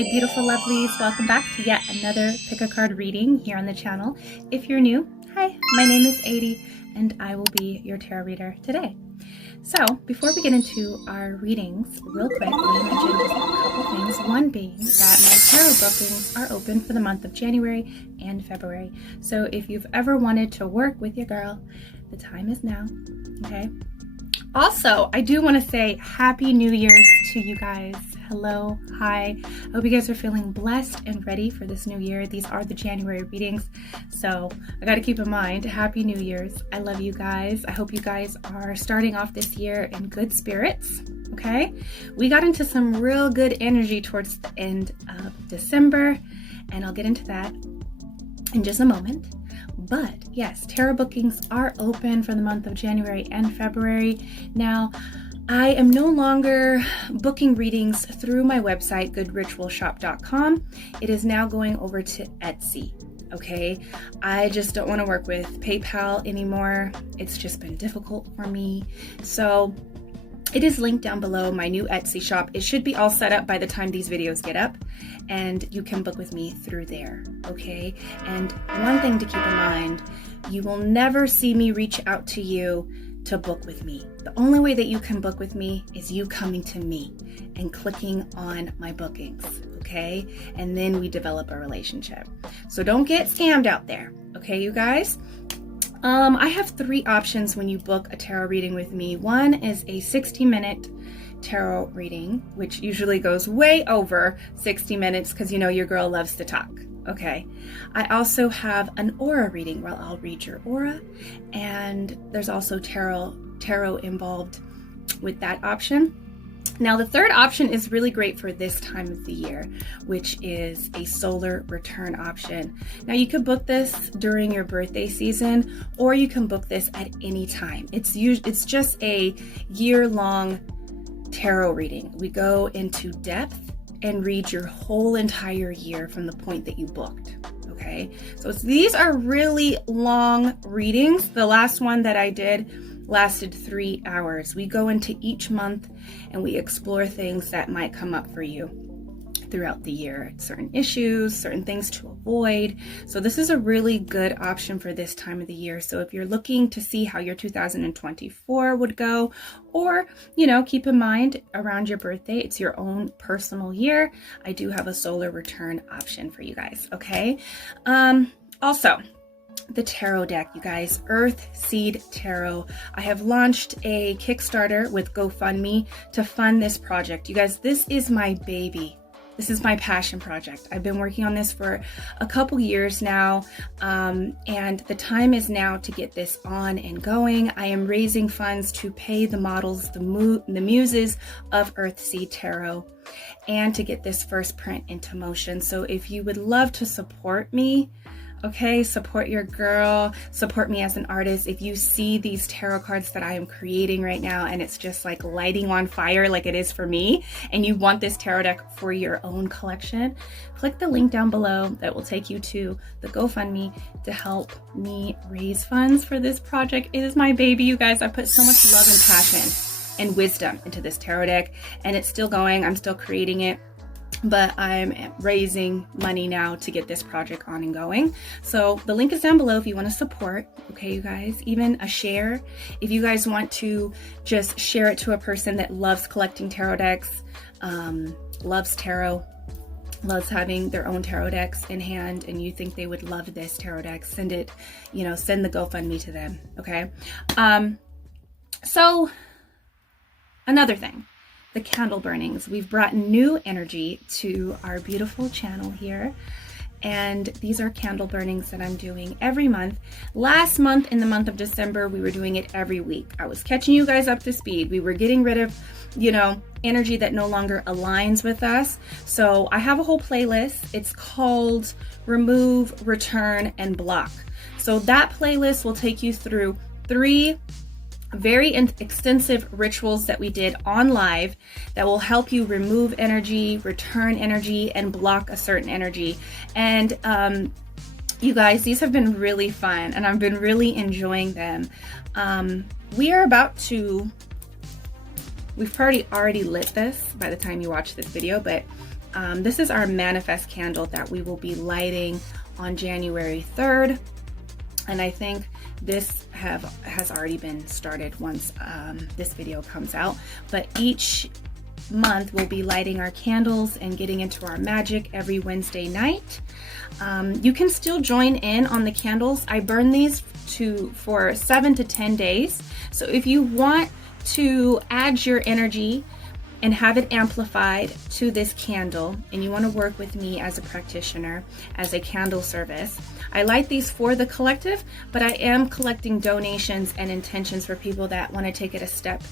my beautiful lovelies. Welcome back to yet another pick a card reading here on the channel. If you're new, hi, my name is ADIE and I will be your tarot reader today. So before we get into our readings, real quick, I want to mention just a couple things. One being that my tarot bookings are open for the month of January and February. So if you've ever wanted to work with your girl, the time is now, okay? Also, I do want to say Happy New Year's to you guys. Hello, hi. I hope you guys are feeling blessed and ready for this new year. These are the January readings, so I got to keep in mind, Happy New Year's. I love you guys. I hope you guys are starting off this year in good spirits, okay? We got into some real good energy towards the end of December, and I'll get into that in just a moment. But yes, tarot bookings are open for the month of January and February. Now, I am no longer booking readings through my website, goodritualshop.com. It is now going over to Etsy, okay? I just don't want to work with PayPal anymore. It's just been difficult for me. So it is linked down below, my new Etsy shop. It should be all set up by the time these videos get up, and you can book with me through there, okay? And one thing to keep in mind, you will never see me reach out to you to book with me. The only way that you can book with me is you coming to me and clicking on my bookings, okay? And then we develop a relationship. So don't get scammed out there, okay, you guys? I have three options when you book a tarot reading with me. One is a 60-minute tarot reading, which usually goes way over 60 minutes because you know your girl loves to talk. Okay. I also have an aura reading where I'll read your aura, and there's also tarot involved with that option. Now, the third option is really great for this time of the year, which is a solar return option. Now, you could book this during your birthday season, or you can book this at any time. It's just a year-long tarot reading. We go into depth and read your whole entire year from the point that you booked, okay? So these are really long readings. The last one that I did lasted 3 hours. We go into each month and we explore things that might come up for you throughout the year, certain issues, certain things to avoid. So this is a really good option for this time of the year. So if you're looking to see how your 2024 would go, or, you know, keep in mind around your birthday, it's your own personal year, I do have a solar return option for you guys, okay? Also, the tarot deck, you guys, EARTHSEED Tarot. I have launched a Kickstarter with GOFUNDME to fund this project. You guys, this is my baby. This is my passion project. I've been working on this for a couple years now, and the time is now to get this on and going. I am raising funds to pay the models, the muses of EARTHSEED Tarot, and to get this first print into motion. So if you would love to support me, okay, support your girl, support me as an artist. If you see these tarot cards that I am creating right now and it's just like lighting on fire like it is for me, and you want this tarot deck for your own collection, click the link down below that will take you to the GoFundMe to help me raise funds for this project. It is my baby, you guys. I put so much love and passion and wisdom into this tarot deck, and it's still going. I'm still creating it, but I'm raising money now to get this project on and going. So the link is down below if you want to support, okay, you guys, even a share. If you guys want to just share it to a person that loves collecting tarot decks, loves tarot, loves having their own tarot decks in hand, and you think they would love this tarot deck, send it, you know, send the GoFundMe to them, okay? So another thing, the candle burnings. We've brought new energy to our beautiful channel here, and these are candle burnings that I'm doing every month. Last month, in the month of December, we were doing it every week. I was catching you guys up to speed. We were getting rid of, you know, energy that no longer aligns with us. So I have a whole playlist. It's called Remove, Return, and Block. So that playlist will take you through 3 very extensive rituals that we did on live that will help you remove energy, return energy, and block a certain energy. And you guys, these have been really fun, and I've been really enjoying them. We are about to, we've already lit this by the time you watch this video, but This is our manifest candle that we will be lighting on January 3rd. And I think this has already been started once this video comes out. But each month we'll be lighting our candles and getting into our magic every Wednesday night. You can still join in on the candles. I burn these for 7 to 10 days. So if you want to add your energy and have it amplified to this candle, and you want to work with me as a practitioner, as a candle service, I light these for the collective, but I am collecting donations and intentions for people that want to take it a step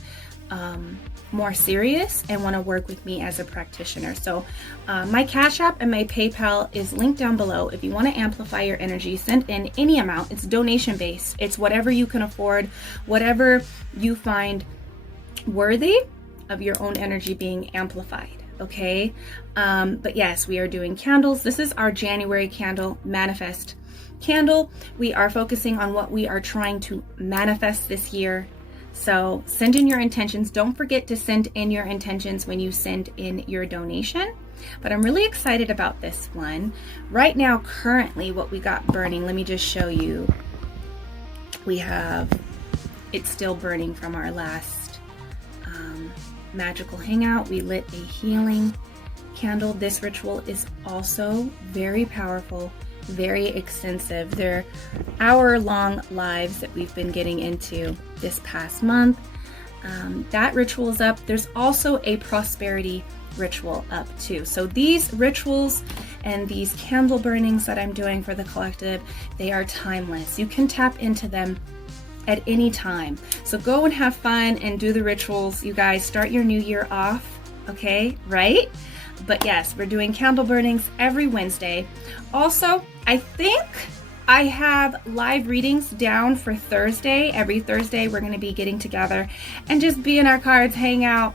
more serious and want to work with me as a practitioner. So my Cash App and my PayPal is linked down below. If you want to amplify your energy, send in any amount. It's donation based. It's whatever you can afford, whatever you find worthy of your own energy being amplified. Okay, but yes, we are doing candles. This is our January candle, manifest candle. We are focusing on what we are trying to manifest this year. So send in your intentions. Don't forget to send in your intentions when you send in your donation. But I'm really excited about this one. Right now, currently what we got burning, let me just show you. We have, it's still burning from our last magical hangout. We lit a healing candle. This ritual is also very powerful, very extensive. They're hour-long lives that we've been getting into this past month. That ritual is up. There's also a prosperity ritual up too. So these rituals and these candle burnings that I'm doing for the collective, they are timeless. You can tap into them at any time. So go and have fun and do the rituals. You guys start your new year off, okay, right? But yes, we're doing candle burnings every Wednesday. Also, I think I have live readings down for Thursday. Every Thursday, we're gonna be getting together and just be in our cards, hang out.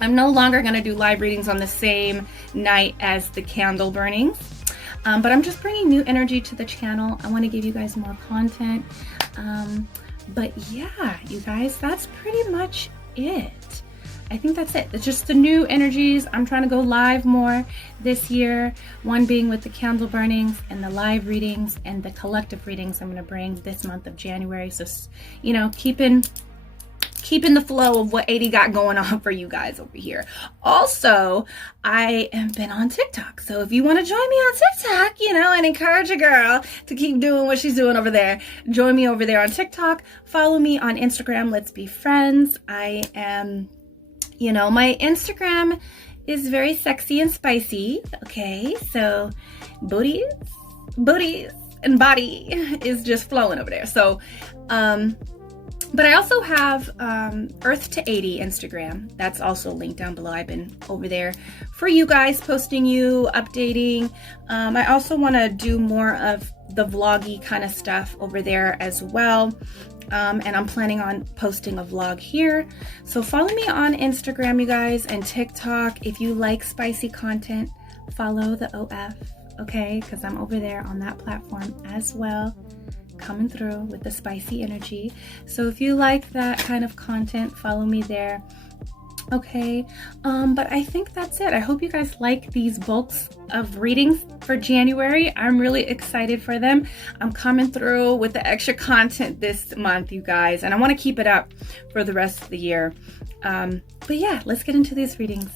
I'm no longer gonna do live readings on the same night as the candle burnings. But I'm just bringing new energy to the channel. I wanna give you guys more content. But yeah, you guys, that's pretty much it. I think that's it. It's just the new energies. I'm trying to go live more this year. One being with the candle burnings and the live readings and the collective readings I'm going to bring this month of January. So, you know, keeping the flow of what ADIE got going on for you guys over here. Also, I have been on TikTok. So if you want to join me on TikTok, you know, and encourage a girl to keep doing what she's doing over there, join me over there on TikTok. Follow me on Instagram. Let's be friends. I am, you know, my Instagram is very sexy and spicy. Okay, so booties, and body is just flowing over there. So, but I also have Earth to ADIE Instagram. That's also linked down below. I've been over there for you guys, posting you, updating. I also want to do more of the vloggy kind of stuff over there as well. And I'm planning on posting a vlog here. So follow me on Instagram, you guys, and TikTok. If you like spicy content, follow the OF, okay? Because I'm over there on that platform as well, coming through with the spicy energy. So if you like that kind of content, follow me there. Okay, but I think that's it. I hope you guys like these bulks of readings for January. I'm really excited for them. I'm coming through with the extra content this month, you guys, and I want to keep it up for the rest of the year. But yeah, let's get into these readings.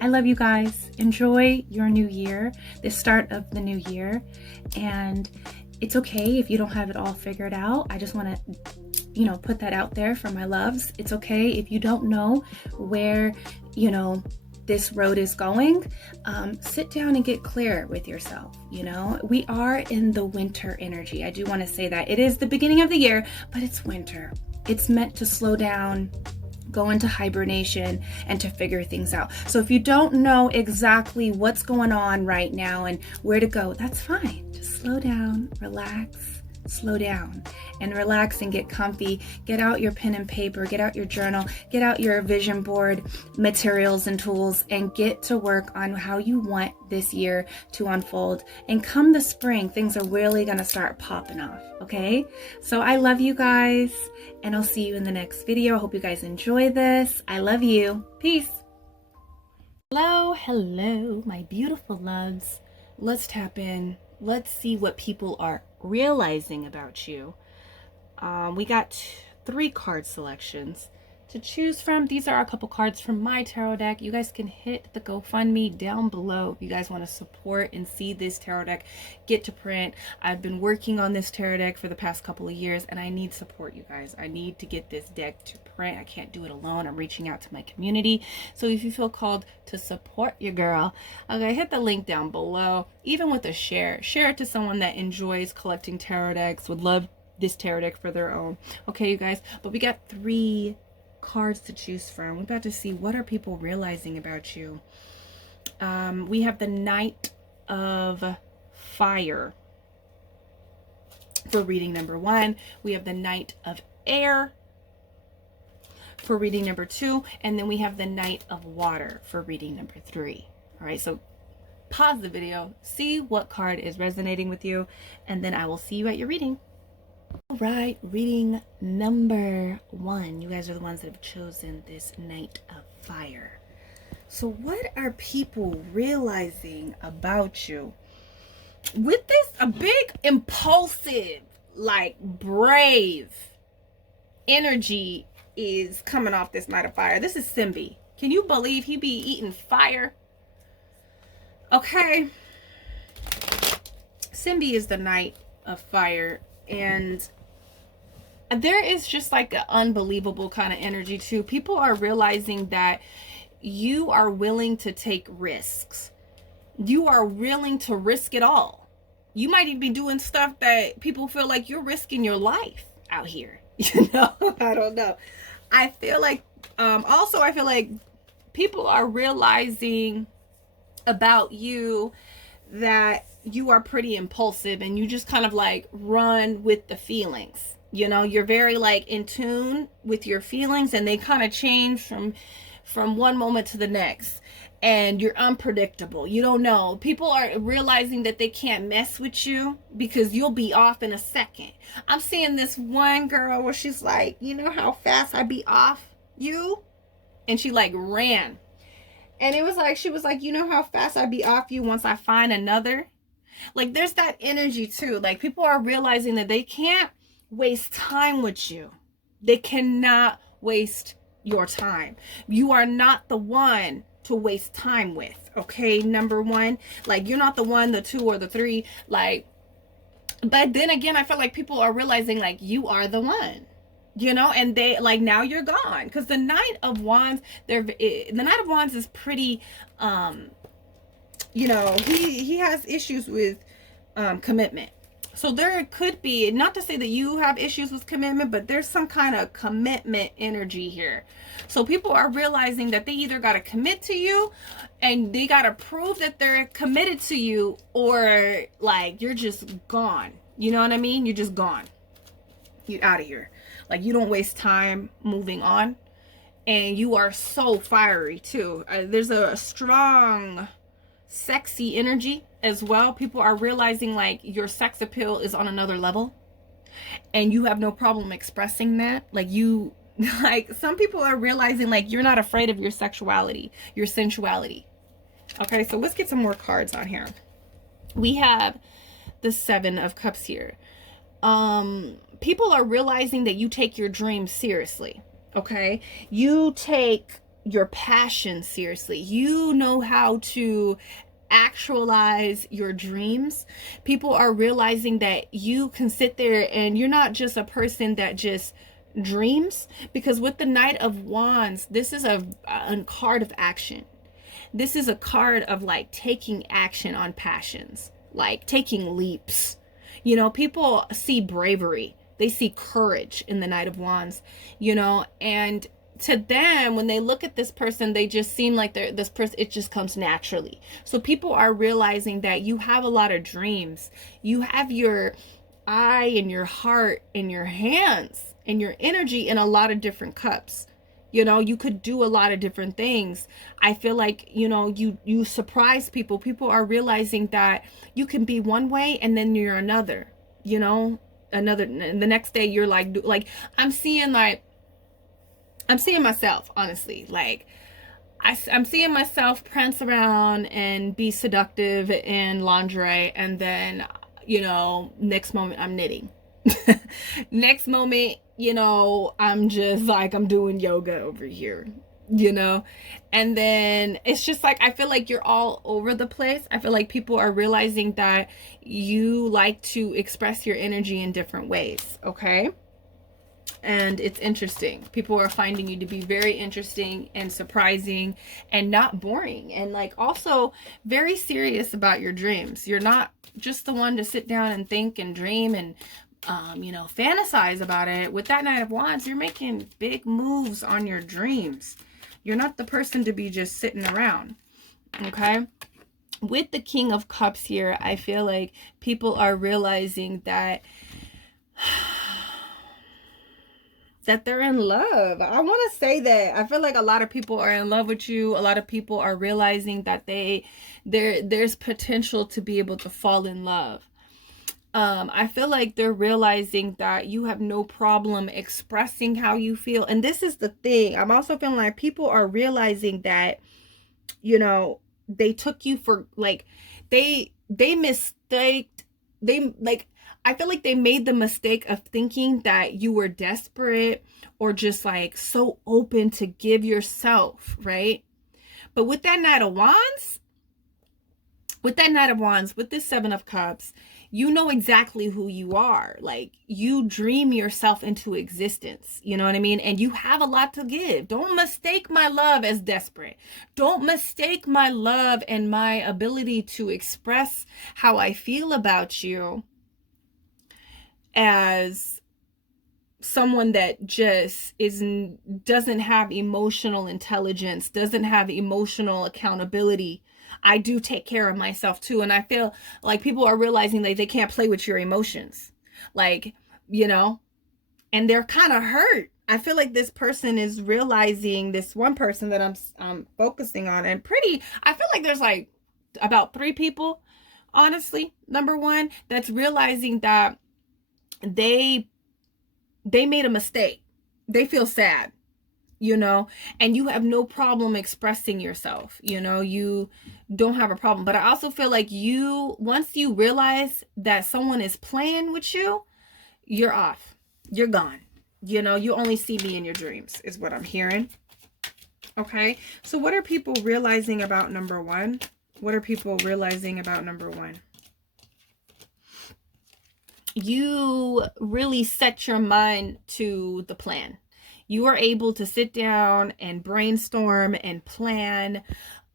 I love you guys. Enjoy your new year, the start of the new year, and it's okay if you don't have it all figured out. I just want to, you know, put that out there for my loves. It's okay if you don't know where, you know, this road is going. Sit down and get clear with yourself. You know, we are in the winter energy. I do want to say that it is the beginning of the year, but it's winter. It's meant to slow down, go into hibernation, and to figure things out. So if you don't know exactly what's going on right now and where to go, that's fine. Just slow down, relax, slow down and relax and get comfy. Get out your pen and paper, get out your journal, get out your vision board materials and tools, and get to work on how you want this year to unfold. And come the spring, things are really gonna start popping off, okay? So I love you guys, and I'll see you in the next video. I hope you guys enjoy this. I love you. Peace. Hello, hello, my beautiful loves. Let's tap in. Let's see what people are realizing about you. We got 3 card selections to choose from. These are a couple cards from my tarot deck. You guys can hit the GoFundMe down below if you guys want to support and see this tarot deck get to print. I've been working on this tarot deck for the past couple of years, and I need support, you guys. I need to get this deck to print. I can't do it alone. I'm reaching out to my community. So if you feel called to support your girl, okay, hit the link down below. Even with a share it to someone that enjoys collecting tarot decks, would love this tarot deck for their own. Okay, you guys, but we got 3 cards to choose from. We're about to see what are people realizing about you. We have the Knight of Fire for reading number 1. We have the Knight of Air for reading number 2, and then we have the Knight of Water for reading number 3. All right, so pause the video, see what card is resonating with you, and then I will see you at your reading. All right, reading number 1. You guys are the ones that have chosen this Knight of Fire. So what are people realizing about you? With this, a big, impulsive, like brave energy is coming off this Knight of Fire. This is Simbi. Can you believe he be eating fire? Okay. Simbi is the Knight of Fire. And there is just like an unbelievable kind of energy too. People are realizing that you are willing to take risks. You are willing to risk it all. You might even be doing stuff that people feel like you're risking your life out here. You know, I don't know. I feel like, also I feel like people are realizing about you that you are pretty impulsive and you just kind of like run with the feelings. You know, you're very like in tune with your feelings, and they kind of change from one moment to the next, and you're unpredictable. You don't know. People are realizing that they can't mess with you because you'll be off in a second. I'm seeing this one girl where she's like, you know how fast I be off you? And she like ran. And it was like, she was like, you know how fast I be off you once I find another? Like, there's that energy too. Like, people are realizing that they can't waste time with you. They cannot waste your time. You are not the one to waste time with. Okay, number 1. Like, you're not the 1, the 2, or the 3. Like, but then again, I feel like people are realizing like you are the one. You know, and they like, now you're gone, because the Knight of Wands, the Knight of Wands is pretty, you know, he has issues with commitment. So there could be, not to say that you have issues with commitment, but there's some kind of commitment energy here. So people are realizing that they either got to commit to you and they got to prove that they're committed to you, or like you're just gone. You know what I mean? You're just gone. You're out of here. Like, you don't waste time moving on. And you are so fiery too. There's a strong sexy energy as well. People are realizing like your sex appeal is on another level, and you have no problem expressing that. Like, you, like, some people are realizing like you're not afraid of your sexuality, your sensuality. Okay, so let's get some more cards on here. We have the 7 of Cups here. People are realizing that you take your dreams seriously. Okay, you take your passion seriously. You know how to actualize your dreams. People are realizing that you can sit there and you're not just a person that just dreams, because with the Knight of Wands, this is a card of action. This is a card of like taking action on passions, like taking leaps. You know, people see bravery. They see courage in the Knight of Wands, you know, and to them, when they look at this person, they just seem like this person, it just comes naturally. So people are realizing that you have a lot of dreams. You have your eye and your heart and your hands and your energy in a lot of different cups. You know, you could do a lot of different things. I feel like, you know, you surprise people. People are realizing that you can be one way and then you're another, you know, another, the next day you're like I'm seeing myself, honestly. Like, I'm seeing myself prance around and be seductive in lingerie, and then, you know, next moment I'm knitting. Next moment, you know, I'm just like, I'm doing yoga over here, you know? And then it's just like, I feel like you're all over the place. I feel like people are realizing that you like to express your energy in different ways, okay? And it's interesting. People are finding you to be very interesting and surprising and not boring, and like also very serious about your dreams. You're not just the one to sit down and think and dream and you know, fantasize about it. With that Knight of Wands, you're making big moves on your dreams. You're not the person to be just sitting around, okay? With the King of Cups here, I feel like people are realizing that they're in love. I want to say that. I feel like a lot of people are in love with you. A lot of people are realizing that there's potential to be able to fall in love. I feel like they're realizing that you have no problem expressing how you feel. And this is the thing. I'm also feeling like people are realizing that, you know, they took you for, like, they mistaked, they, like, I feel like they made the mistake of thinking that you were desperate or just like so open to give yourself, right? But with that Knight of Wands, with this Seven of Cups, you know exactly who you are. Like, you dream yourself into existence, you know what I mean? And you have a lot to give. Don't mistake my love as desperate. Don't mistake my love and my ability to express how I feel about you as someone that just doesn't have emotional intelligence, doesn't have emotional accountability. I do take care of myself too. And I feel like people are realizing that they can't play with your emotions. Like, you know, and they're kind of hurt. I feel like this person is realizing, this one person that I'm focusing on, and I feel like there's like about 3 people, honestly, number one, that's realizing that they made a mistake. They feel sad, you know, and you have no problem expressing yourself. You know, you don't have a problem. But I also feel like once you realize that someone is playing with you, you're off. You're gone. You know, you only see me in your dreams is what I'm hearing. Okay. So what are people realizing about number one? What are people realizing about number one? You really set your mind to the plan. You are able to sit down and brainstorm and plan,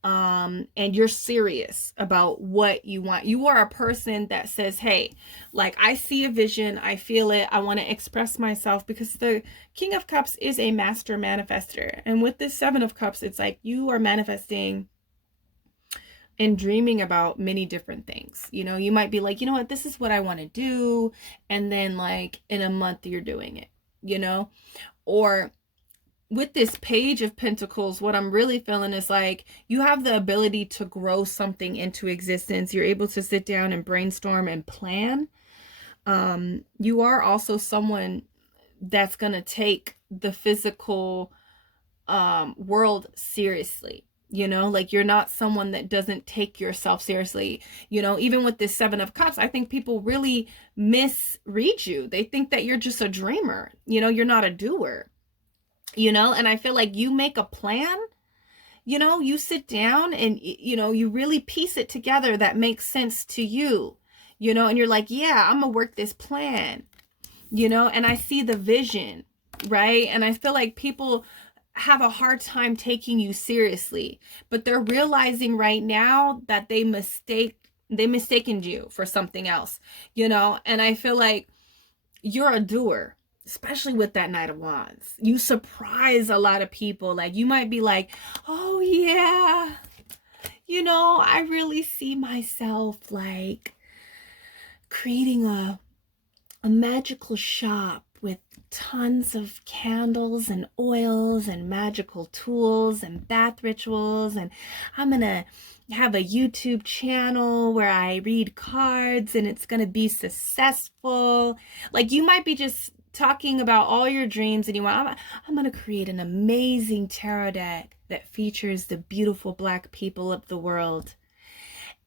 and you're serious about what you want. You are a person that says, hey, like, I see a vision, I feel it, I want to express myself, because the King of Cups is a master manifester. And with this Seven of Cups, it's like you are manifesting and dreaming about many different things. You know, you might be like, you know what, this is what I want to do. And then like in a month you're doing it, you know? Or with this Page of Pentacles, what I'm really feeling is like you have the ability to grow something into existence. You're able to sit down and brainstorm and plan. You are also someone that's going to take the physical world seriously. You know, like, you're not someone that doesn't take yourself seriously. You know, even with this Seven of Cups, I think people really misread you. They think that you're just a dreamer. You know, you're not a doer. You know, and I feel like you make a plan. You know, you sit down and, you know, you really piece it together that makes sense to you. You know, and you're like, yeah, I'm gonna work this plan. You know, and I see the vision, right? And I feel like people have a hard time taking you seriously, but they're realizing right now that they mistaken you for something else, you know? And I feel like you're a doer, especially with that Knight of Wands. You surprise a lot of people. Like, you might be like, oh yeah, you know, I really see myself like creating a magical shop with tons of candles and oils and magical tools and bath rituals, and I'm gonna have a YouTube channel where I read cards and it's gonna be successful. Like, you might be just talking about all your dreams, and you want, I'm going to create an amazing tarot deck that features the beautiful Black people of the world.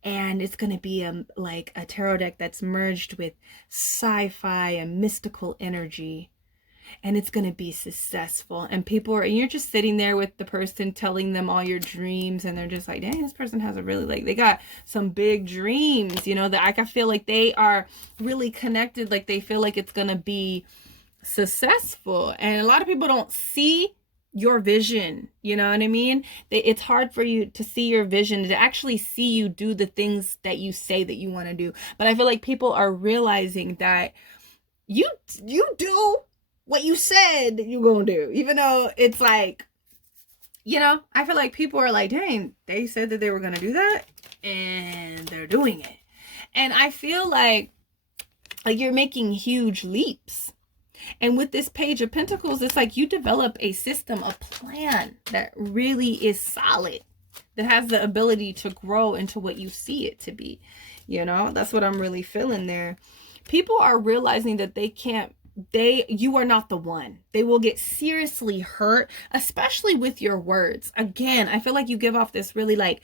And it's going to be like a tarot deck that's merged with sci-fi and mystical energy. And it's going to be successful. And people are, and you're just sitting there with the person telling them all your dreams. And they're just like, dang, this person has a really, like, they got some big dreams, you know, that I feel like they are really connected. Like they feel like it's going to be successful. And a lot of people don't see your vision, you know what I mean? It's hard for you to see your vision, to actually see you do the things that you say that you want to do. But I feel like people are realizing that you do what you said you're gonna do, even though it's like, you know, I feel like people are like, dang, they said that they were gonna do that and they're doing it. And I feel like you're making huge leaps. And with this Page of Pentacles, it's like you develop a system, a plan that really is solid, that has the ability to grow into what you see it to be. You know, that's what I'm really feeling there. People are realizing that you are not the one. They will get seriously hurt, especially with your words. Again, I feel like you give off this really like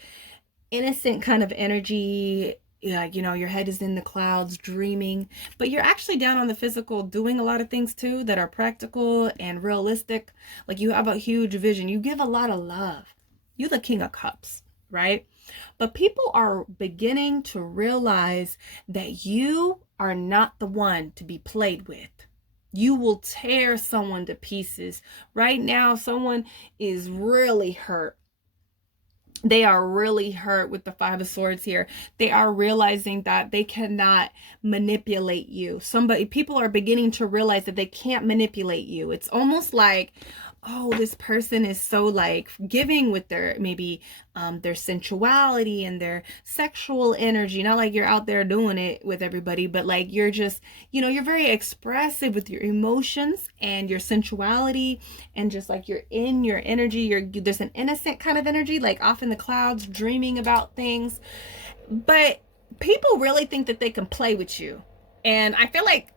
innocent kind of energy. Like, you know, your head is in the clouds dreaming, but you're actually down on the physical doing a lot of things too that are practical and realistic. Like you have a huge vision. You give a lot of love. You're the King of Cups, right? But people are beginning to realize that you are not the one to be played with. You will tear someone to pieces. Right now, someone is really hurt. They are really hurt with the Five of Swords here. They are realizing that they cannot manipulate you. People are beginning to realize that they can't manipulate you. It's almost like, oh, this person is so like giving with their, maybe their sensuality and their sexual energy. Not like you're out there doing it with everybody, but like you're just, you know, you're very expressive with your emotions and your sensuality, and just like you're in your energy. There's an innocent kind of energy, like off in the clouds, dreaming about things. But people really think that they can play with you. And I feel like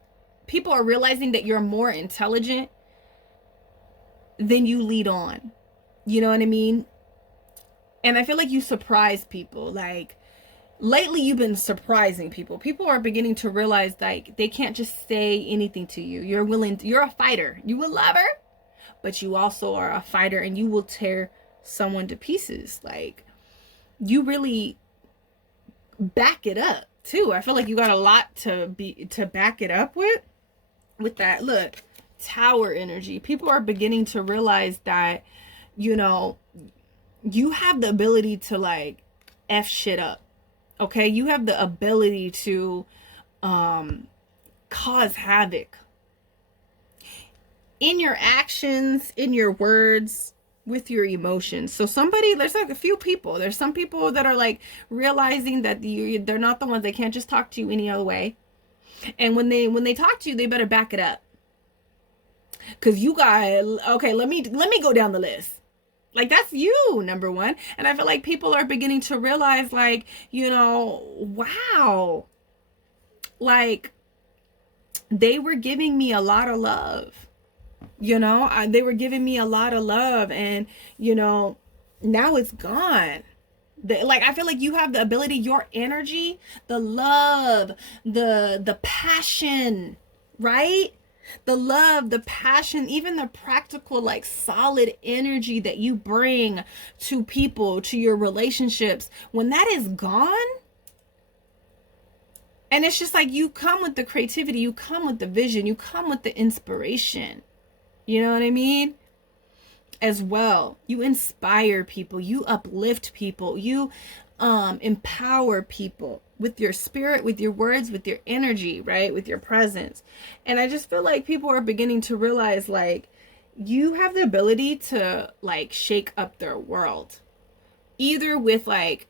people are realizing that you're more intelligent then you lead on. You know what I mean? And I feel like you surprise people. Like lately you've been surprising people. People are beginning to realize like they can't just say anything to you. You're a fighter. You a lover, but you also are a fighter, and you will tear someone to pieces. Like you really back it up too. I feel like you got a lot to back it up with that. Look, Tower energy. People are beginning to realize that, you know, you have the ability to like F shit up. Okay, you have the ability to cause havoc in your actions, in your words, with your emotions. So there's like a few people. There's some people that are like realizing that they're not the ones. They can't just talk to you any other way. And when they talk to you, they better back it up. Cause you got, okay, let me go down the list. Like that's you, number one. And I feel like people are beginning to realize like, you know, wow, like they were giving me a lot of love, you know, they were giving me a lot of love, and you know, now it's gone. Like I feel like you have the ability, your energy, the love, the passion, right? The love, the passion, even the practical, like solid energy that you bring to people, to your relationships, when that is gone, and it's just like you come with the creativity, you come with the vision, you come with the inspiration, you know what I mean? As well, you inspire people, you uplift people, you empower people with your spirit, with your words, with your energy, right? With your presence. And I just feel like people are beginning to realize like you have the ability to like shake up their world, either with like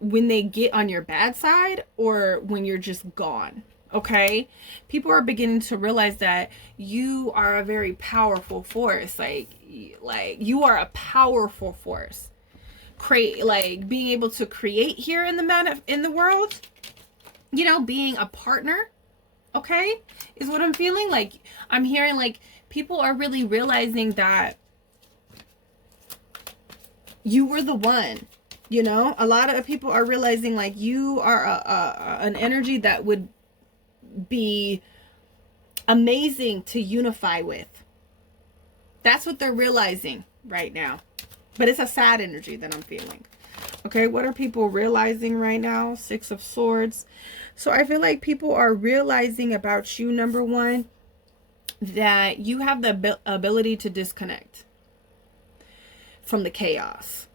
when they get on your bad side or when you're just gone. Okay, people are beginning to realize that you are a very powerful force. Like you are a powerful force. Like being able to create here in the world, you know, being a partner, Okay, is what I'm feeling. Like, I'm hearing like people are really realizing that you were the one. You know, a lot of people are realizing like you are an energy that would be amazing to unify with. That's what they're realizing right now. But it's a sad energy that I'm feeling. Okay, what are people realizing right now? Six of Swords. So I feel like people are realizing about you, number one, that you have the ability to disconnect from the chaos.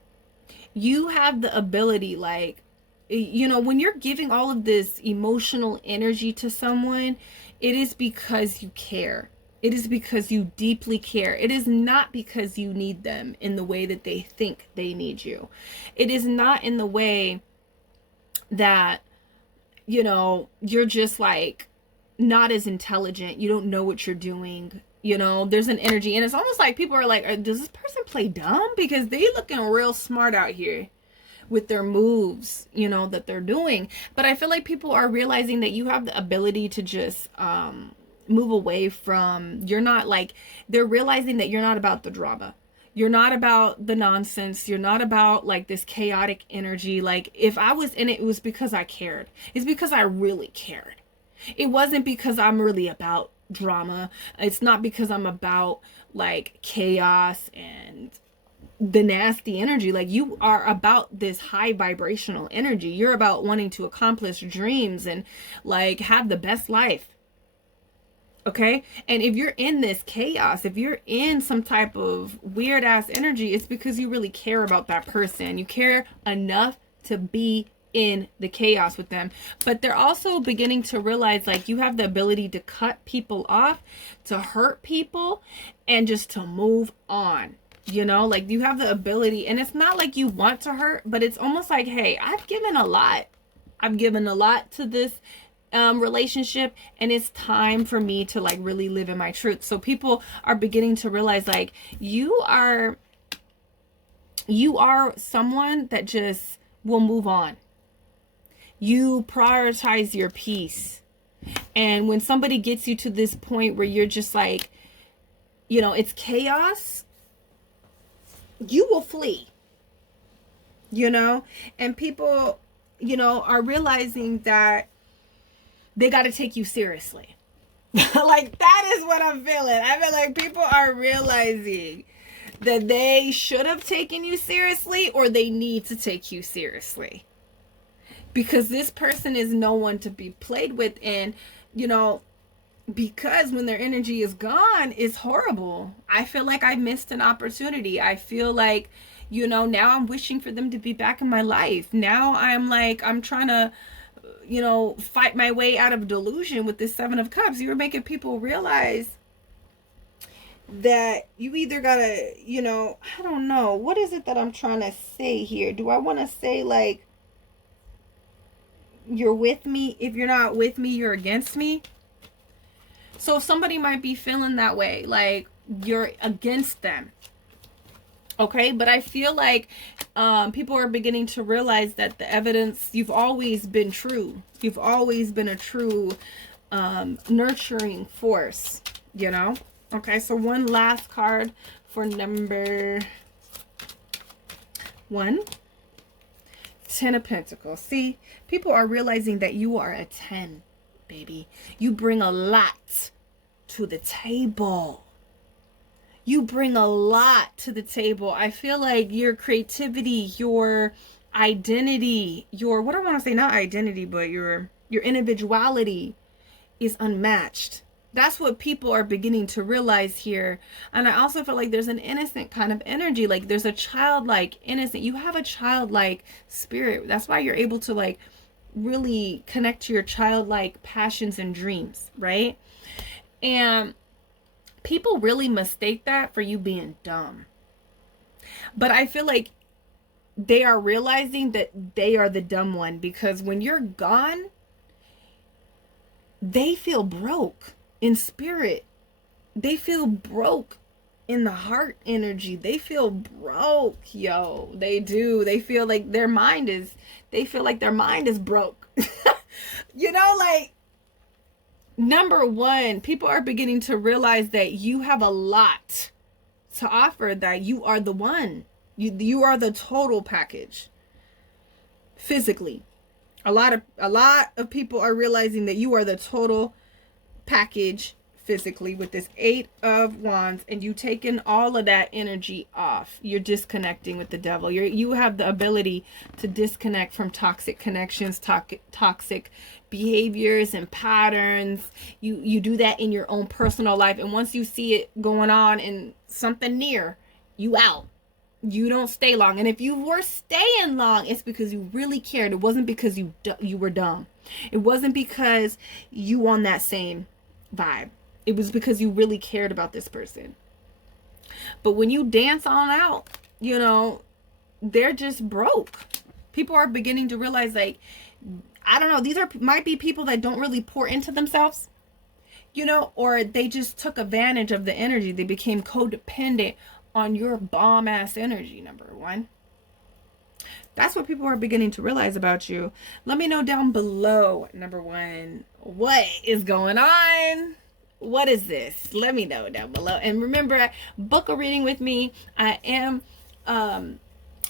You have the ability, like, you know, when you're giving all of this emotional energy to someone, it is because you care. It is because you deeply care. It is not because you need them in the way that they think they need you. It is not in the way that, you know, you're just like not as intelligent. You don't know what you're doing. You know, there's an energy, and it's almost like people are like, does this person play dumb? Because they looking real smart out here with their moves, you know, that they're doing. But I feel like people are realizing that you have the ability to just move away from, you're not like, they're realizing that you're not about the drama. You're not about the nonsense. You're not about like this chaotic energy. Like, if I was in it, it was because I cared. It's because I really cared. It wasn't because I'm really about drama. It's not because I'm about like chaos and the nasty energy. Like, you are about this high vibrational energy. You're about wanting to accomplish dreams and like have the best life. Okay, and if you're in this chaos, if you're in some type of weird ass energy, it's because you really care about that person. You care enough to be in the chaos with them. But they're also beginning to realize like you have the ability to cut people off, to hurt people, and just to move on. You know, like you have the ability, and it's not like you want to hurt, but it's almost like, hey, I've given a lot. I've given a lot to this relationship, and it's time for me to like really live in my truth. So people are beginning to realize like you are someone that just will move on. You prioritize your peace. And when somebody gets you to this point where you're just like, you know, it's chaos, you will flee, you know. And people, you know, are realizing that they got to take you seriously. Like, that is what I'm feeling. I feel like people are realizing that they should have taken you seriously, or they need to take you seriously, because this person is no one to be played with. And, you know, because when their energy is gone, it's horrible. I feel like I missed an opportunity. I feel like, you know, now I'm wishing for them to be back in my life. Now I'm like, I'm trying to, you know, fight my way out of delusion with this Seven of Cups. You're making people realize that you either gotta, you know, I don't know, what is it that I'm trying to say here? Do I want to say like, you're with me? If you're not with me, you're against me. So somebody might be feeling that way, like you're against them. Okay, but I feel like people are beginning to realize that the evidence, you've always been true. You've always been a true nurturing force, you know. Okay, so one last card for number 1. 10 of Pentacles. See, people are realizing that you are a 10, baby. You bring a lot to the table. You bring a lot to the table. I feel like your creativity, your identity, your, what I want to say, not identity, but your individuality is unmatched. That's what people are beginning to realize here. And I also feel like there's an innocent kind of energy. Like there's a childlike innocent. You have a childlike spirit. That's why you're able to like really connect to your childlike passions and dreams, right? And people really mistake that for you being dumb. But I feel like they are realizing that they are the dumb one, because when you're gone, they feel broke in spirit. They feel broke in the heart energy. They feel broke, yo. They do. They feel like their mind is broke. You know, like number one, people are beginning to realize that you have a lot to offer, that you are the one. You are the total package. Physically. A lot of people are realizing that you are the total package physically with this 8 of Wands, and you taking all of that energy off. You're disconnecting with the devil. You have the ability to disconnect from toxic connections, toxic behaviors and patterns. You do that in your own personal life, and once you see it going on in something near, you out. You don't stay long. And if you were staying long, it's because you really cared. It wasn't because you were dumb. It wasn't because you on that same vibe. It was because you really cared about this person. But when you dance on out, you know, they're just broke. People are beginning to realize, like, I don't know, these might be people that don't really pour into themselves, you know, or they just took advantage of the energy. They became codependent on your bomb ass energy, number one. That's what people are beginning to realize about you. Let me know down below, number one, what is going on? What is this? Let me know down below. And remember, book a reading with me. I am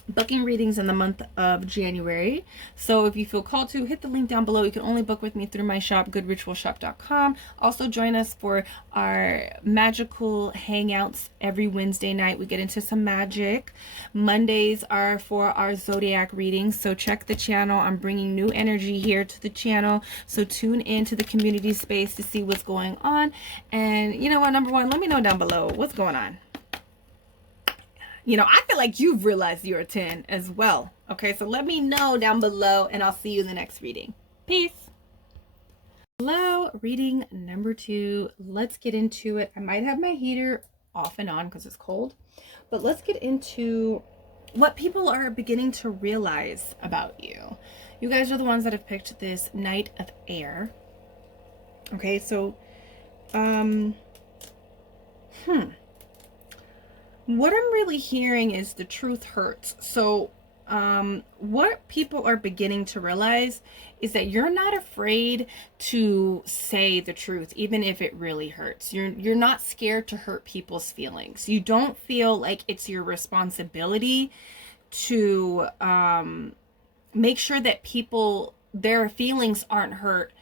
booking readings in the month of January. So if you feel called to, hit the link down below. You can only book with me through my shop, goodritualshop.com. Also join us for our magical hangouts every Wednesday night. We get into some magic. Mondays are for our zodiac readings. So check the channel. I'm bringing new energy here to the channel. So tune into the community space to see what's going on. And you know what, number one, let me know down below what's going on. You know, I feel like you've realized you're a 10 as well. Okay, so let me know down below, and I'll see you in the next reading. Peace. Hello, reading number 2. Let's get into it. I might have my heater off and on because it's cold, but let's get into what people are beginning to realize about you. You guys are the ones that have picked this Knight of Air. Okay, so, what I'm really hearing is the truth hurts. So what people are beginning to realize is that you're not afraid to say the truth, even if it really hurts. You're not scared to hurt people's feelings. You don't feel like it's your responsibility to make sure that people, their feelings aren't hurt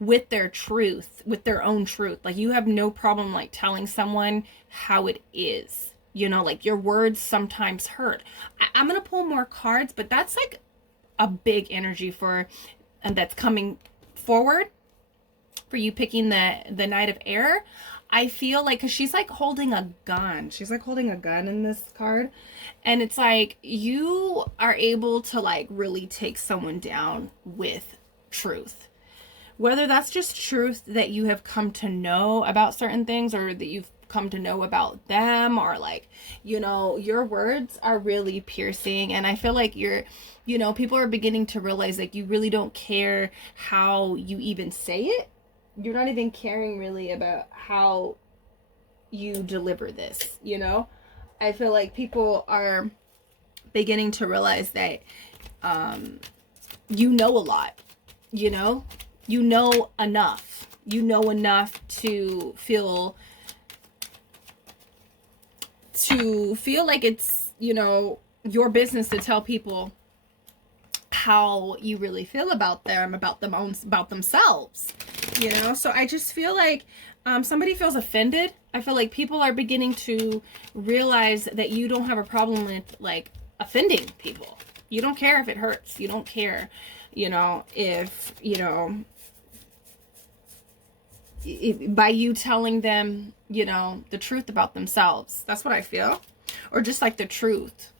with their truth, with their own truth. Like, you have no problem like telling someone how it is. You know, like, your words sometimes hurt. I'm going to pull more cards, but that's like a big energy for, and that's coming forward for you picking the Knight of Air. I feel like, because she's like holding a gun. She's like holding a gun in this card. And it's like, you are able to like really take someone down with truth. Whether that's just truth that you have come to know about certain things, or that you've come to know about them, or like, you know, your words are really piercing. And I feel like you're, you know, people are beginning to realize like you really don't care how you even say it. You're not even caring really about how you deliver this, you know. I feel like people are beginning to realize that you know a lot, you know enough. You know enough to feel like it's, you know, your business to tell people how you really feel about them, about themselves, you know. So I just feel like somebody feels offended. I feel like people are beginning to realize that you don't have a problem with like offending people. You don't care if it hurts. You don't care, you know, if, you know, by you telling them, you know, the truth about themselves. That's what I feel. Or just like the truth,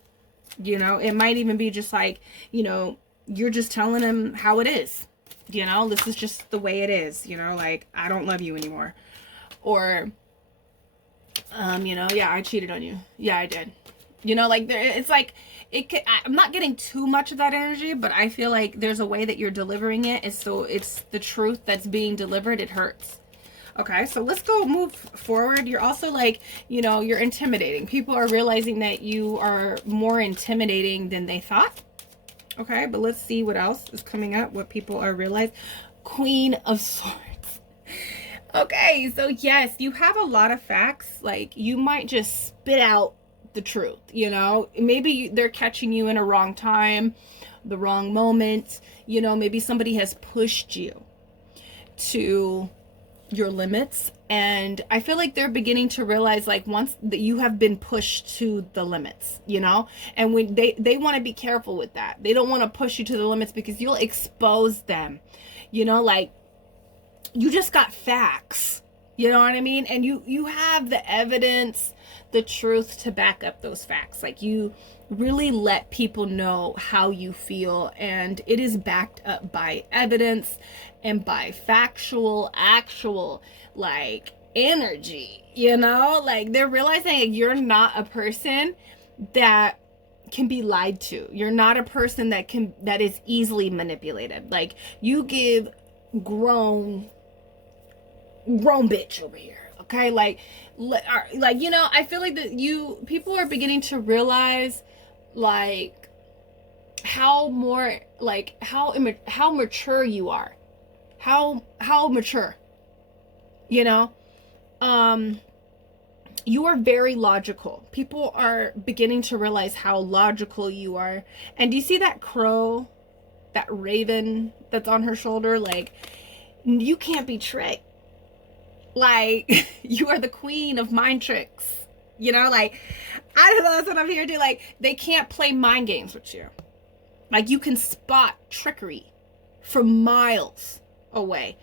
you know. It might even be just like, you know, you're just telling them how it is, you know. This is just the way it is, you know, like, I don't love you anymore. Or you know, yeah, I cheated on you. Yeah, I did. You know, like, it's like, I'm not getting too much of that energy, but I feel like there's a way that you're delivering it, is so it's the truth that's being delivered. It hurts. Okay, so let's go move forward. You're also like, you know, you're intimidating. People are realizing that you are more intimidating than they thought. Okay, but let's see what else is coming up, what people are realizing. Queen of Swords. Okay, so yes, you have a lot of facts. Like, you might just spit out the truth, you know? Maybe they're catching you in a wrong time, the wrong moment. You know, maybe somebody has pushed you to your limits, and I feel like they're beginning to realize, like, once that you have been pushed to the limits, you know, and when they want to be careful with that. They don't want to push you to the limits because you'll expose them, you know, like, you just got facts, you know what I mean? And you have the evidence, the truth to back up those facts. Like, you really let people know how you feel, and it is backed up by evidence and by factual, actual, like, energy, you know? Like, they're realizing, like, you're not a person that can be lied to. You're not a person that is easily manipulated. Like, you give grown bitch over here, okay? Like, you know, I feel like that people are beginning to realize, like, how mature you are, how mature, you know. You are very logical. People are beginning to realize how logical you are. And do you see that crow, that raven that's on her shoulder? Like, you can't be tricked. Like, you are the queen of mind tricks, you know? Like, I don't know, that's what I'm here to do. Like, they can't play mind games with you. Like, you can spot trickery from miles away.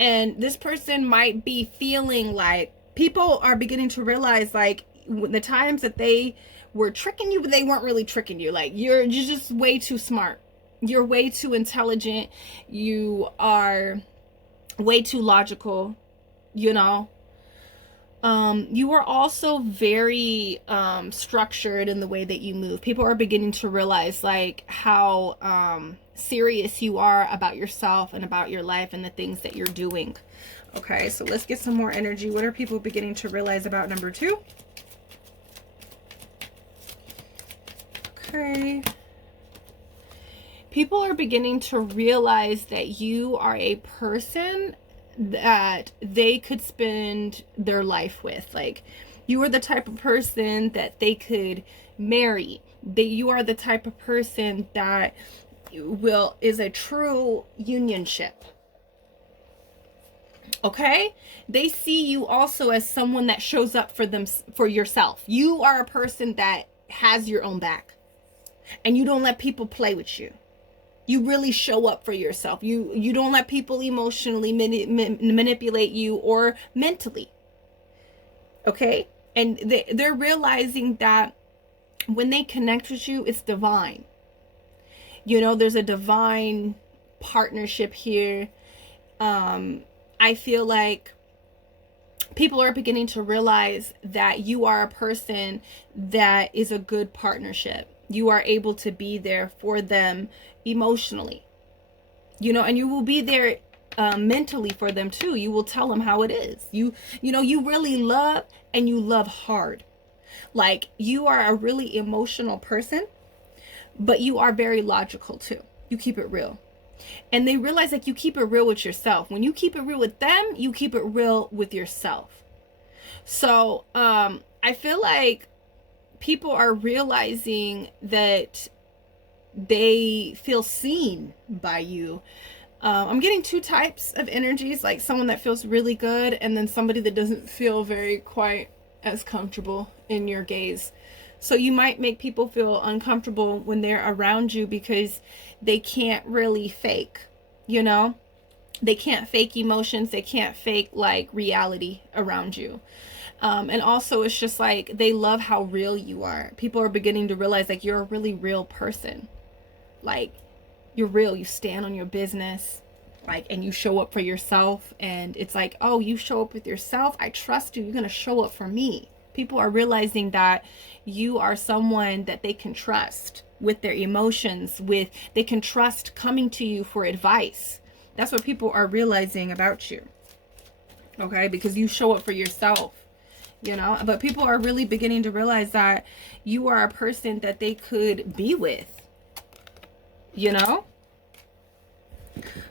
And this person might be feeling like, people are beginning to realize, like, the times that they were tricking you, but they weren't really tricking you. Like, you're just way too smart. You're way too intelligent. You are way too logical. You know, you are also very structured in the way that you move. People are beginning to realize, like, how serious you are about yourself and about your life and the things that you're doing. Okay, so let's get some more energy. What are people beginning to realize about number 2? Okay. People are beginning to realize that you are a person that they could spend their life with. Like, you are the type of person that they could marry. You are the type of person that is a true unionship. Okay? They see you also as someone that shows up for yourself. You are a person that has your own back, and you don't let people play with you. You really show up for yourself. You don't let people emotionally manipulate you or mentally. Okay? And they're realizing that when they connect with you, it's divine. You know, there's a divine partnership here. I feel like people are beginning to realize that you are a person that is a good partnership. You are able to be there for them emotionally, you know, and you will be there mentally for them too. You will tell them how it is. You know, you really love, and you love hard. Like, you are a really emotional person, but you are very logical too. You keep it real. And they realize, like, you keep it real with yourself. When you keep it real with them, you keep it real with yourself. So I feel like people are realizing that they feel seen by you. I'm getting 2 types of energies, like someone that feels really good, and then somebody that doesn't feel very quite as comfortable in your gaze. So you might make people feel uncomfortable when they're around you because they can't really fake, you know? They can't fake emotions. They can't fake, like, reality around you. And also, it's just like, they love how real you are. People are beginning to realize, like, you're a really real person. Like, you're real. You stand on your business, like, and you show up for yourself. And it's like, oh, you show up with yourself. I trust you. You're going to show up for me. People are realizing that you are someone that they can trust with their emotions, they can trust coming to you for advice. That's what people are realizing about you. Okay? Because you show up for yourself, you know? But people are really beginning to realize that you are a person that they could be with, you know?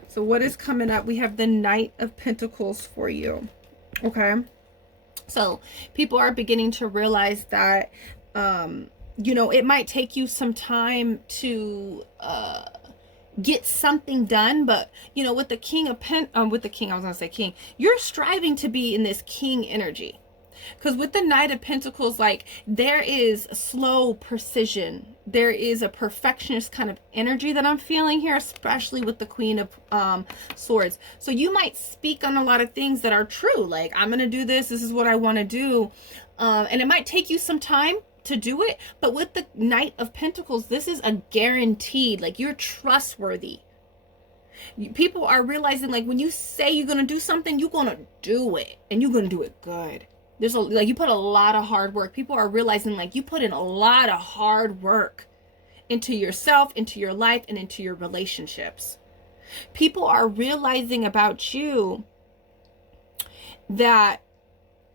So what is coming up? We have the Knight of Pentacles for you. Okay. So people are beginning to realize that, you know, it might take you some time to get something done, but you know, with the king of with the king, I was gonna say king, you're striving to be in this king energy. Because with the Knight of Pentacles, like, there is slow precision. There is a perfectionist kind of energy that I'm feeling here, especially with the Queen of Swords. So you might speak on a lot of things that are true. Like, I'm going to do this. This is what I want to do. And it might take you some time to do it. But with the Knight of Pentacles, this is a guaranteed. Like, you're trustworthy. People are realizing, like, when you say you're going to do something, you're going to do it. And you're going to do it good. There's like, you put a lot of hard work. People are realizing, like, you put in a lot of hard work into yourself, into your life, and into your relationships. People are realizing about you that,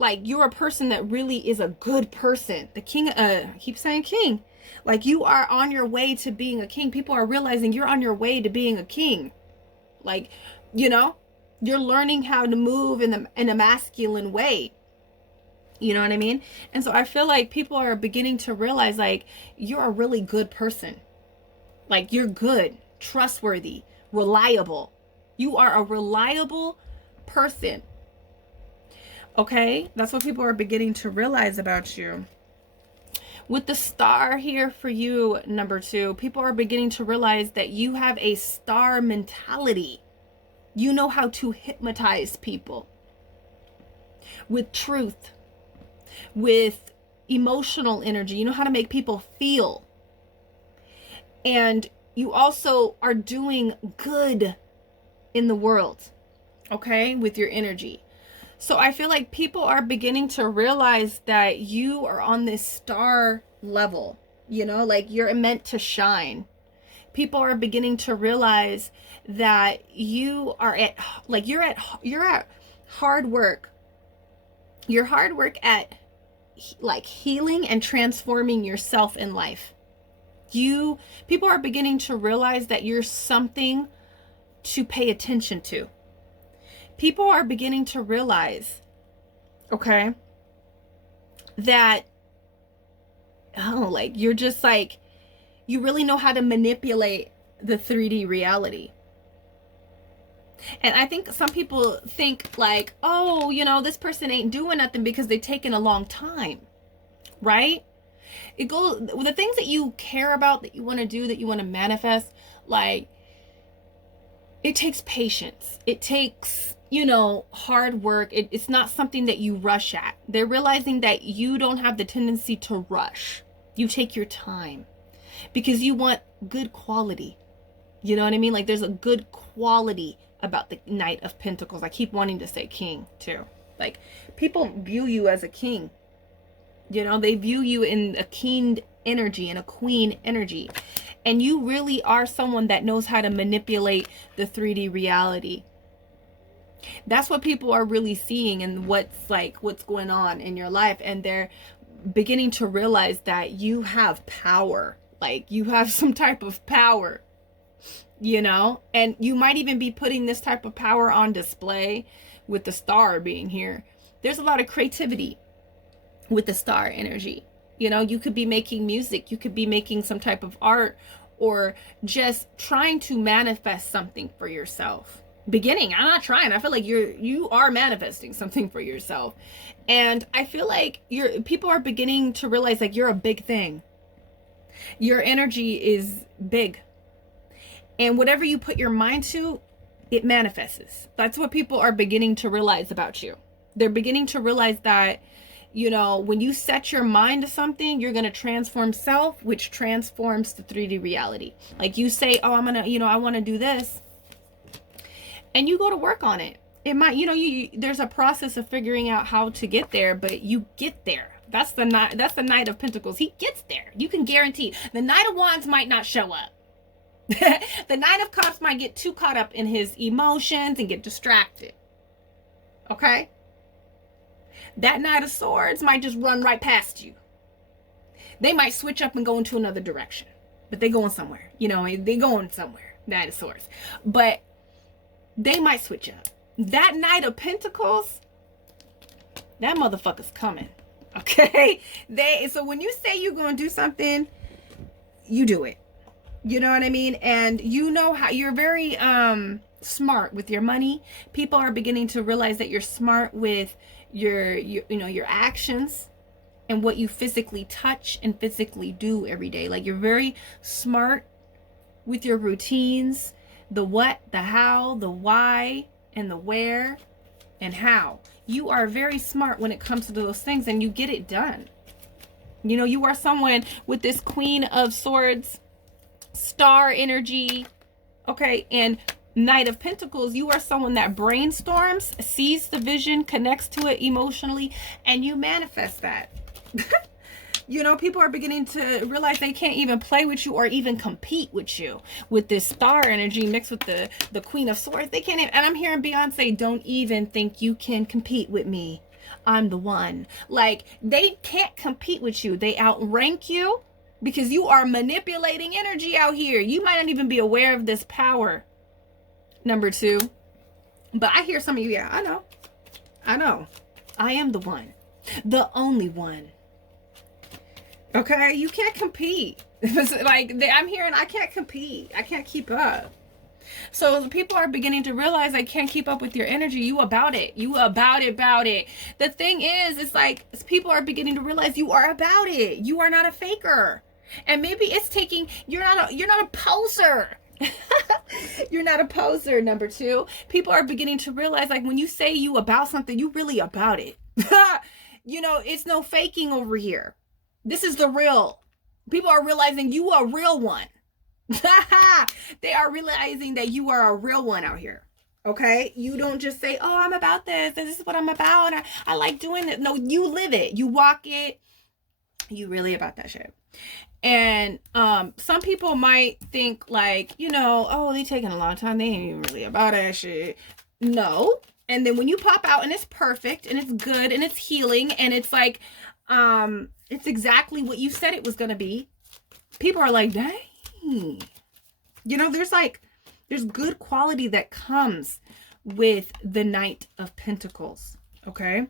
like, you're a person that really is a good person. The king, I keep saying king. Like, you are on your way to being a king. People are realizing you're on your way to being a king. Like, you know, you're learning how to move in a masculine way. You know what I mean? And so I feel like people are beginning to realize, like, you're a really good person. Like, you're good, trustworthy, reliable. You are a reliable person. Okay? That's what people are beginning to realize about you. With the star here for you, number 2, people are beginning to realize that you have a star mentality. You know how to hypnotize people with truth, with emotional energy. You know how to make people feel. And you also are doing good in the world, okay, with your energy. So I feel like people are beginning to realize that you are on this star level, you know, like, you're meant to shine. People are beginning to realize that you are at, like, you're at hard work. You're hard work at, like, healing and transforming yourself in life. People are beginning to realize that you're something to pay attention to. People are beginning to realize, okay, that, oh, like, you're just, like, you really know how to manipulate the 3D reality. And I think some people think, like, oh, you know, this person ain't doing nothing because they've taken a long time, right? It goes, the things that you care about, that you want to do, that you want to manifest, like, it takes patience. It takes, you know, hard work. It's not something that you rush at. They're realizing that you don't have the tendency to rush. You take your time because you want good quality. You know what I mean? Like, there's a good quality about the Knight of Pentacles. I keep wanting to say king too. Like, people view you as a king. You know, they view you in a king energy, in a queen energy. And you really are someone that knows how to manipulate the 3D reality. That's what people are really seeing, and what's going on in your life. And they're beginning to realize that you have power. Like, you have some type of power, you know, and you might even be putting this type of power on display with the star being here. There's a lot of creativity with the star energy. You know, you could be making music, you could be making some type of art, or just trying to manifest something for yourself. I'm not trying. I feel like you are manifesting something for yourself. And I feel like people are beginning to realize, like, you're a big thing. Your energy is big. And whatever you put your mind to, it manifests. That's what people are beginning to realize about you. They're beginning to realize that, you know, when you set your mind to something, you're going to transform self, which transforms the 3D reality. Like, you say, oh, I'm going to, you know, I want to do this. And you go to work on it. It might, you know, there's a process of figuring out how to get there, but you get there. That's the Knight of Pentacles. He gets there. You can guarantee. The Knight of Wands might not show up. The Knight of Cups might get too caught up in his emotions and get distracted. Okay? That Knight of Swords might just run right past you. They might switch up and go into another direction. But they going somewhere. You know, they going somewhere. Knight of Swords. But they might switch up. That Knight of Pentacles, that motherfucker's coming. Okay? So when you say you're going to do something, you do it. You know what I mean? And you know how you're very smart with your money. People are beginning to realize that you're smart with your actions and what you physically touch and physically do every day. Like, you're very smart with your routines, the what, the how, the why, and the where and how. You are very smart when it comes to those things, and you get it done. You know, you are someone with this Queen of Swords, star energy, okay, and Knight of Pentacles. You are someone that brainstorms, sees the vision, connects to it emotionally, and you manifest that. You know, people are beginning to realize they can't even play with you or even compete with you with this star energy mixed with the Queen of Swords. They can't even, and I'm hearing Beyonce, don't even think you can compete with me. I'm the one. Like, they can't compete with you. They outrank you because you are manipulating energy out here. You might not even be aware of this power. Number 2. But I hear some of you, yeah, I know. I am the one. The only one. Okay, you can't compete. Like, I'm hearing, I can't compete. I can't keep up. So people are beginning to realize I can't keep up with your energy. You about it. You about it. The thing is, it's like people are beginning to realize you are about it. You are not a faker. And maybe it's taking, you're not a poser. You're not a poser. Number 2, people are beginning to realize, like, when you say you about something, you really about it. You know, it's no faking over here. This is the real. People are realizing you are a real one. They are realizing that you are a real one out here. Okay? You don't just say, oh, I'm about this. This is what I'm about. I like doing it. No, you live it. You walk it. You really about that shit. And some people might think, like, you know, oh, they taking a long time. They ain't even really about that shit. No. And then when you pop out and it's perfect and it's good and it's healing and it's like, it's exactly what you said it was going to be, people are like, dang. You know, there's good quality that comes with the Knight of Pentacles. Okay.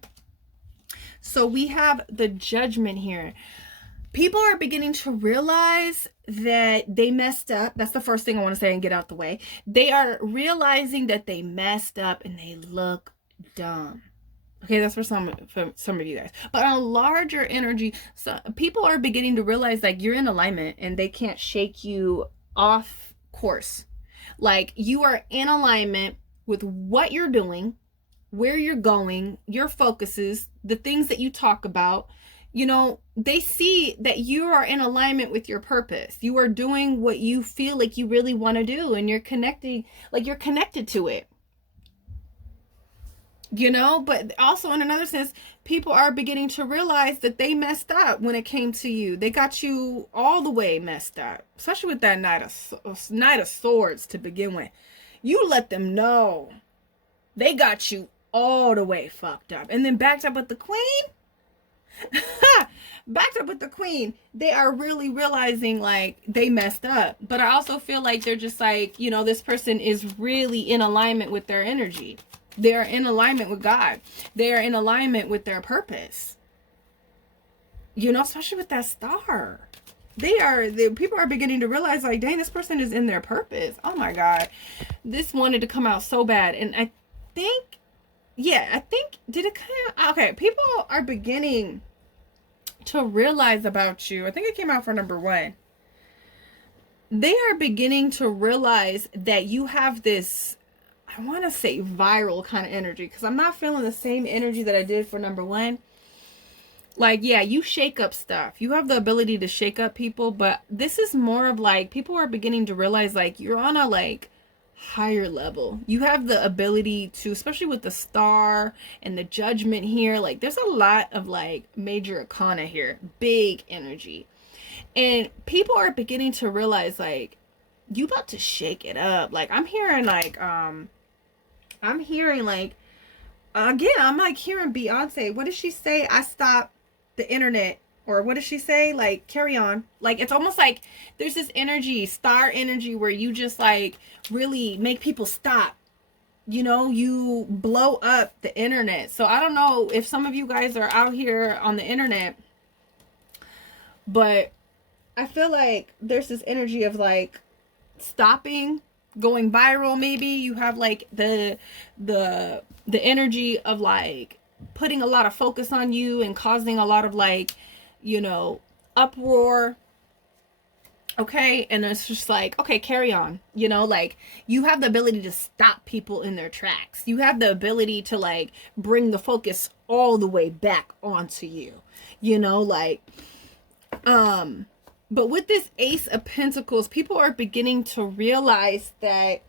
So we have the Judgment here. People are beginning to realize that they messed up. That's the first thing I want to say and get out the way. They are realizing that they messed up and they look dumb. Okay, that's for some of you guys. But on a larger energy, so people are beginning to realize, like, you're in alignment and they can't shake you off course. Like, you are in alignment with what you're doing, where you're going, your focuses, the things that you talk about. You know, they see that you are in alignment with your purpose. You are doing what you feel like you really want to do, and you're connecting, like, you're connected to it. You know, but also in another sense, people are beginning to realize that they messed up when it came to you. They got you all the way messed up, especially with that Knight of Swords to begin with. You let them know they got you all the way fucked up. And then backed up with the Queen. Backed up with the Queen. They are really realizing, like, they messed up. But I also feel like they're just like, you know, this person is really in alignment with their energy. They are in alignment with God. They are in alignment with their purpose. You know, especially with that star. People are beginning to realize, like, dang, this person is in their purpose. Oh my God. This wanted to come out so bad. And I think, did it come out? Okay, people are beginning to realize about you. I think it came out for number 1. They are beginning to realize that you have this, I want to say, viral kind of energy, because I'm not feeling the same energy that I did for number 1. Like, yeah, you shake up stuff. You have the ability to shake up people, but this is more of like, people are beginning to realize, like, you're on a, like, higher level. You have the ability to, especially with the star and the Judgment here, like, there's a lot of, like, major arcana here, big energy. And people are beginning to realize, like, you about to shake it up. Like, I'm hearing, like, again, I'm like hearing Beyonce. What does she say? I stopped the internet. Or what does she say? Like, carry on. Like, it's almost like there's this energy, star energy, where you just, like, really make people stop. you know, you blow up the internet. So I don't know if some of you guys are out here on the internet, but I feel like there's this energy of like stopping, going viral. Maybe you have like the energy of like putting a lot of focus on you and causing a lot of like, you know, uproar. Okay, and it's just like, okay, carry on. You know, like you have the ability to stop people in their tracks. You have the ability to like bring the focus all the way back onto you. You know, like but with this Ace of Pentacles, people are beginning to realize that,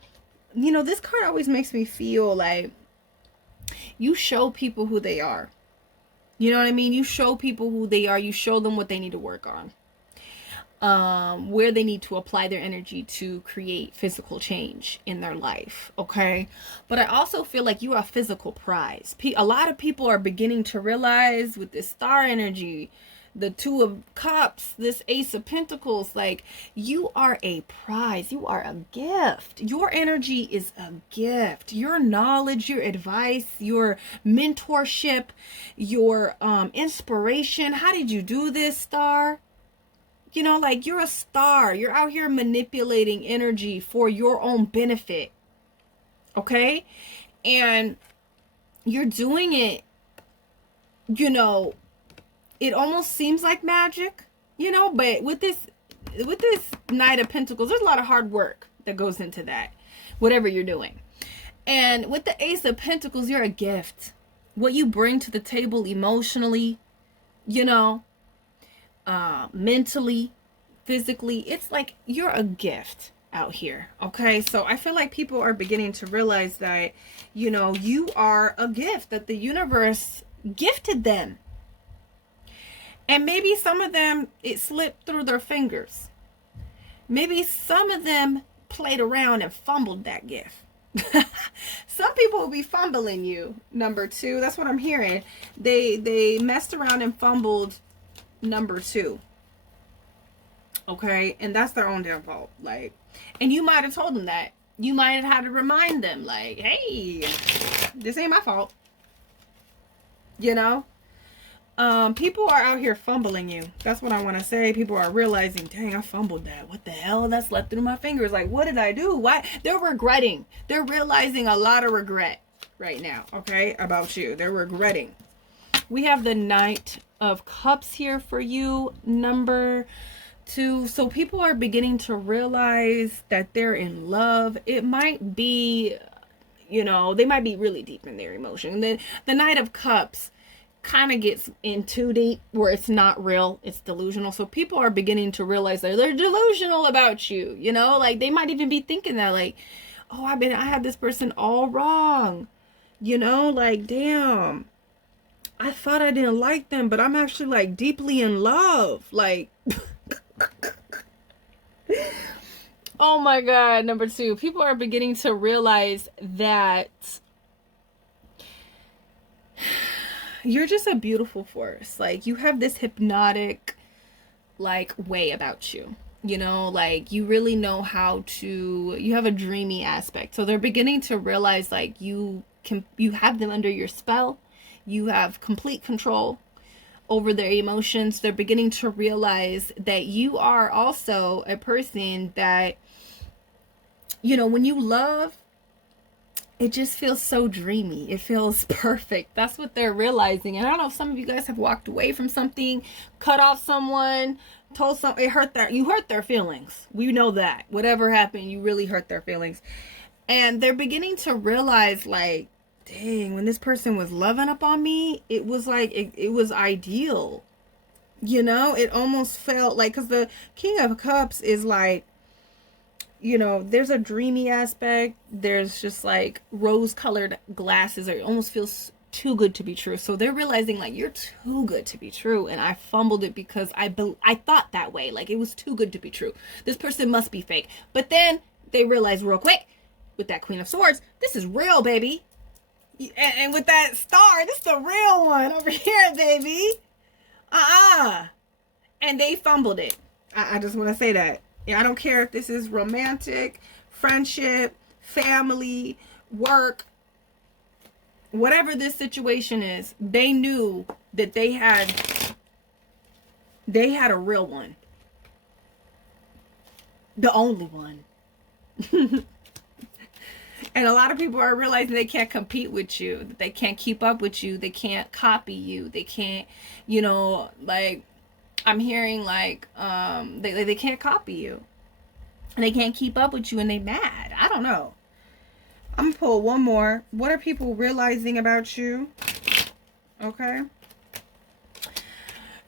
you know, this card always makes me feel like you show people who they are. You know what I mean? You show people who they are. You show them what they need to work on. Where they need to apply their energy to create physical change in their life. Okay. But I also feel like you are a physical prize. A lot of people are beginning to realize with this star energy, the Two of Cups, this Ace of Pentacles, like you are a prize. You are a gift. Your energy is a gift. Your knowledge, your advice, your mentorship, your inspiration. How did you do this, star? You know, like you're a star. You're out here manipulating energy for your own benefit. Okay? And you're doing it, you know, it almost seems like magic, you know, but with this Knight of Pentacles, there's a lot of hard work that goes into that, whatever you're doing. And with the Ace of Pentacles, you're a gift. What you bring to the table emotionally, you know, mentally, physically, it's like you're a gift out here. Okay, so I feel like people are beginning to realize that, you know, you are a gift that the universe gifted them. And maybe some of them, it slipped through their fingers. Maybe some of them played around and fumbled that gift. Some people will be fumbling you, number two. That's what I'm hearing. They messed around and fumbled number two. Okay, and that's their own damn fault. Like, and you might have told them that. You might have had to remind them, like, hey, this ain't my fault. You know? People are out here fumbling you. That's what I want to say. People are realizing, dang, I fumbled that. What the hell? That slipped through my fingers. Like, what did I do? Why? They're regretting. They're realizing a lot of regret right now, okay, about you. They're regretting. We have the Knight of Cups here for you, number two. So people are beginning to realize that they're in love. It might be, you know, they might be really deep in their emotion. The Knight of Cups kind of gets in too deep where it's not real, it's delusional. So people are beginning to realize that they're delusional about you, you know, like they might even be thinking that like, oh, I had this person all wrong, you know, like, damn, I thought I didn't like them, but I'm actually like deeply in love, like oh my god. Number two, people are beginning to realize that you're just a beautiful force. Like you have this hypnotic like way about you, you know, like you really know how to, you have a dreamy aspect. So they're beginning to realize like you have them under your spell. You have complete control over their emotions. They're beginning to realize that you are also a person that, you know, when you love, it just feels so dreamy. It feels perfect. That's what they're realizing. And I don't know if some of you guys have walked away from something, cut off someone, told some, you hurt their feelings. We know that. Whatever happened, you really hurt their feelings. And they're beginning to realize like, dang, when this person was loving up on me, it was like, it was ideal. You know, it almost felt like, because the King of Cups is like, you know, there's a dreamy aspect. There's just like rose-colored glasses. It almost feels too good to be true. So they're realizing like, you're too good to be true. And I fumbled it because I thought that way. Like it was too good to be true. This person must be fake. But then they realize real quick with that Queen of Swords, this is real, baby. And with that star, this is the real one over here, baby. And they fumbled it. I just want to say that. I don't care if this is romantic, friendship, family, work, whatever this situation is, they knew that they had a real one. The only one. And a lot of people are realizing they can't compete with you. That they can't keep up with you. They can't copy you. They can't, you know, like, I'm hearing like, they can't copy you. And they can't keep up with you and they mad. I don't know. I'm going to pull one more. What are people realizing about you? Okay.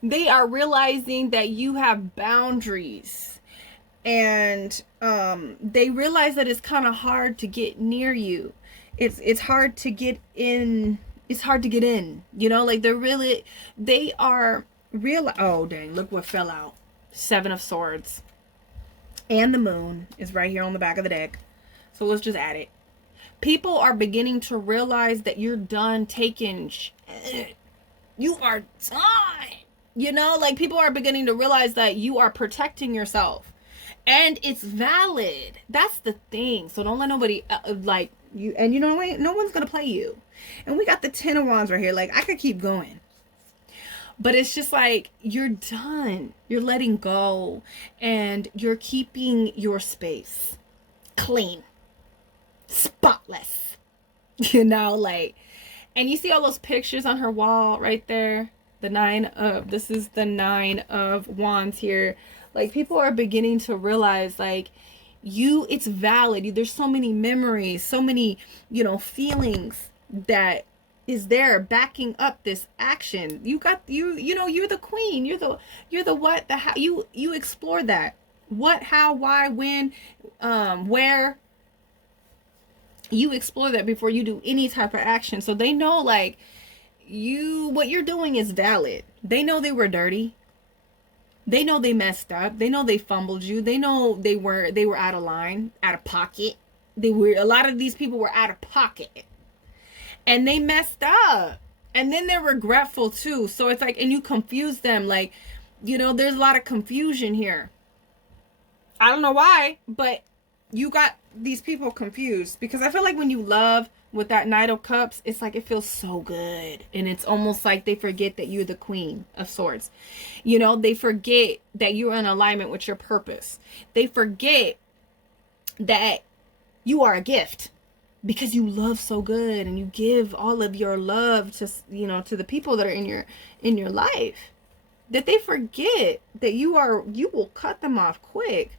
They are realizing that you have boundaries. And they realize that it's kind of hard to get near you. It's hard to get in. It's hard to get in. You know, like they are real. Oh, dang. Look what fell out. 7 of Swords. And the moon is right here on the back of the deck. So let's just add it. People are beginning to realize that you're done taking shit. You are done. You know, like people are beginning to realize that you are protecting yourself. And it's valid. That's the thing. So don't let nobody like you. And you know what? No one's going to play you. And we got the 10 of Wands right here. Like I could keep going. But it's just like you're done. You're letting go. And you're keeping your space clean. Spotless. You know, like. And you see all those pictures on her wall right there. This is the 9 of Wands here. Like people are beginning to realize like it's valid. There's so many memories, so many, you know, feelings that is there backing up this action. You know, you're the queen. You're the what, the how. You explore that. What, how, why, when, where. You explore that before you do any type of action. So they know like what you're doing is valid. They know they were dirty. They know they messed up. They know they fumbled you. They know they were out of line, out of pocket. A lot of these people were out of pocket. And they messed up. And then they're regretful too. So it's like, and you confuse them. Like, you know, there's a lot of confusion here. I don't know why, but you got these people confused. Because I feel like when you love with that Knight of Cups, it's like it feels so good. And it's almost like they forget that you're the Queen of Swords. You know, they forget that you're in alignment with your purpose. They forget that you are a gift because you love so good and you give all of your love to, you know, to the people that are in your life. That they forget that you will cut them off quick.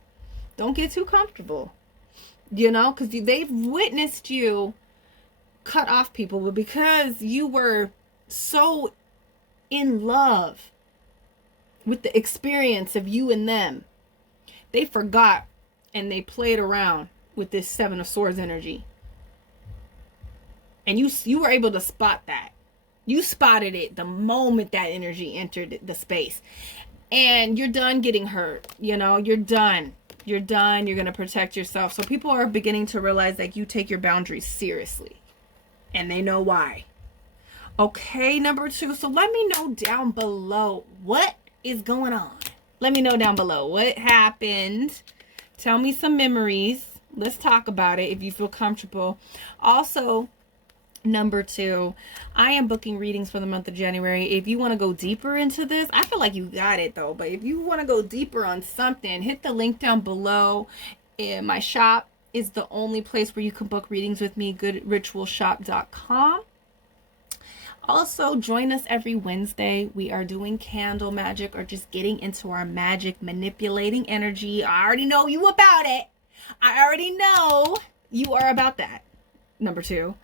Don't get too comfortable. You know, because they've witnessed you cut off people, but because you were so in love with the experience of you and them, they forgot and they played around with this 7 of Swords energy. And you were able to spot that. You spotted it the moment that energy entered the space. And you're done getting hurt. You know, you're done. You're done. You're going to protect yourself. So people are beginning to realize that you take your boundaries seriously. And they know why. Okay, number 2. So let me know down below what is going on. Let me know down below what happened. Tell me some memories. Let's talk about it if you feel comfortable. Also, number 2, I am booking readings for the month of January. If you want to go deeper into this, I feel like you got it though. But if you want to go deeper on something, hit the link down below. In my shop is the only place where you can book readings with me, goodritualshop.com. Also, join us every Wednesday. We are doing candle magic or just getting into our magic, manipulating energy. I already know you about it. I already know you are about that. Number 2.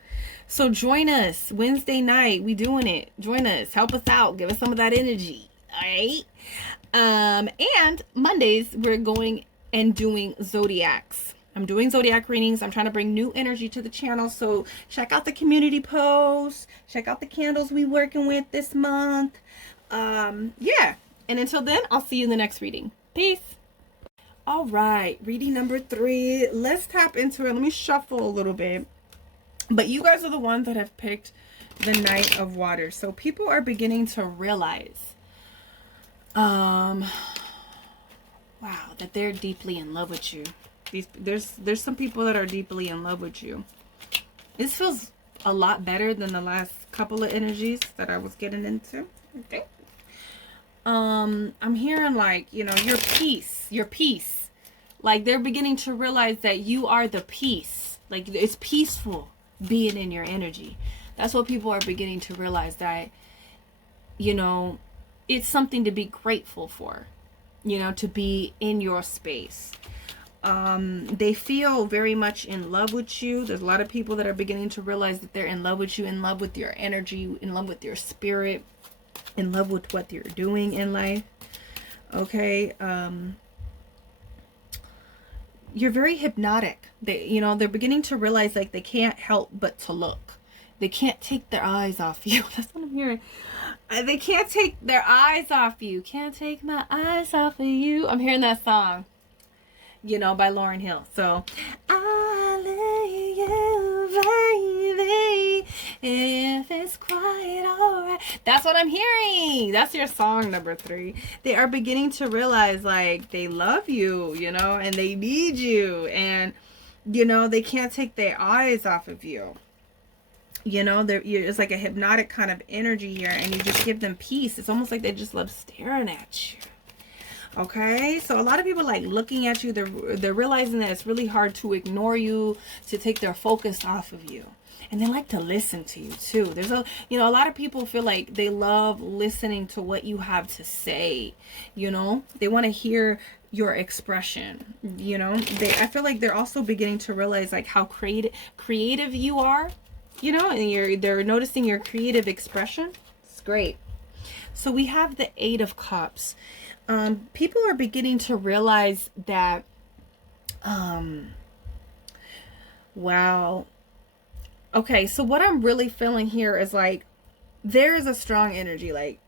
So join us Wednesday night. We doing it. Join us. Help us out. Give us some of that energy. All right. And Mondays, we're going and doing zodiacs. I'm doing zodiac readings. I'm trying to bring new energy to the channel. So check out the community posts. Check out the candles we working with this month. Yeah. And until then, I'll see you in the next reading. Peace. All right. Reading number 3. Let's tap into it. Let me shuffle a little bit. But you guys are the ones that have picked the Knight of Water. So people are beginning to realize, wow, that they're deeply in love with you. There's some people that are deeply in love with you. This feels a lot better than the last couple of energies that I was getting into. Okay. I'm hearing like, you know, your peace. Like they're beginning to realize that you are the peace. Like it's peaceful being in your energy. That's what people are beginning to realize, that, you know, it's something to be grateful for, you know, to be in your space. They feel very much in love with you. There's a lot of people that are beginning to realize that they're in love with you, in love with your energy, in love with your spirit, in love with what you're doing in life. Okay. You're very hypnotic. You know, they're beginning to realize like they can't help but to look. They can't take their eyes off you. That's what I'm hearing. They can't take their eyes off you. Can't take my eyes off of you. I'm hearing that song, you know, by Lauryn Hill. So, I lay you, baby, if it's quite alright. That's what I'm hearing. That's your song number 3. They are beginning to realize like they love you, you know, and they need you, and, you know, they can't take their eyes off of you. You know, it's like a hypnotic kind of energy here, and you just give them peace. It's almost like they just love staring at you. Okay, so a lot of people like looking at you. They're realizing that it's really hard to ignore you, to take their focus off of you, and they like to listen to you too. There's a lot of people feel like they love listening to what you have to say. You know, they want to hear your expression. You know, I feel like they're also beginning to realize like how creative you are. You know, and they're noticing your creative expression. It's great. So we have the 8 of Cups. People are beginning to realize that, wow. Okay, so what I'm really feeling here is like, there is a strong energy. Like,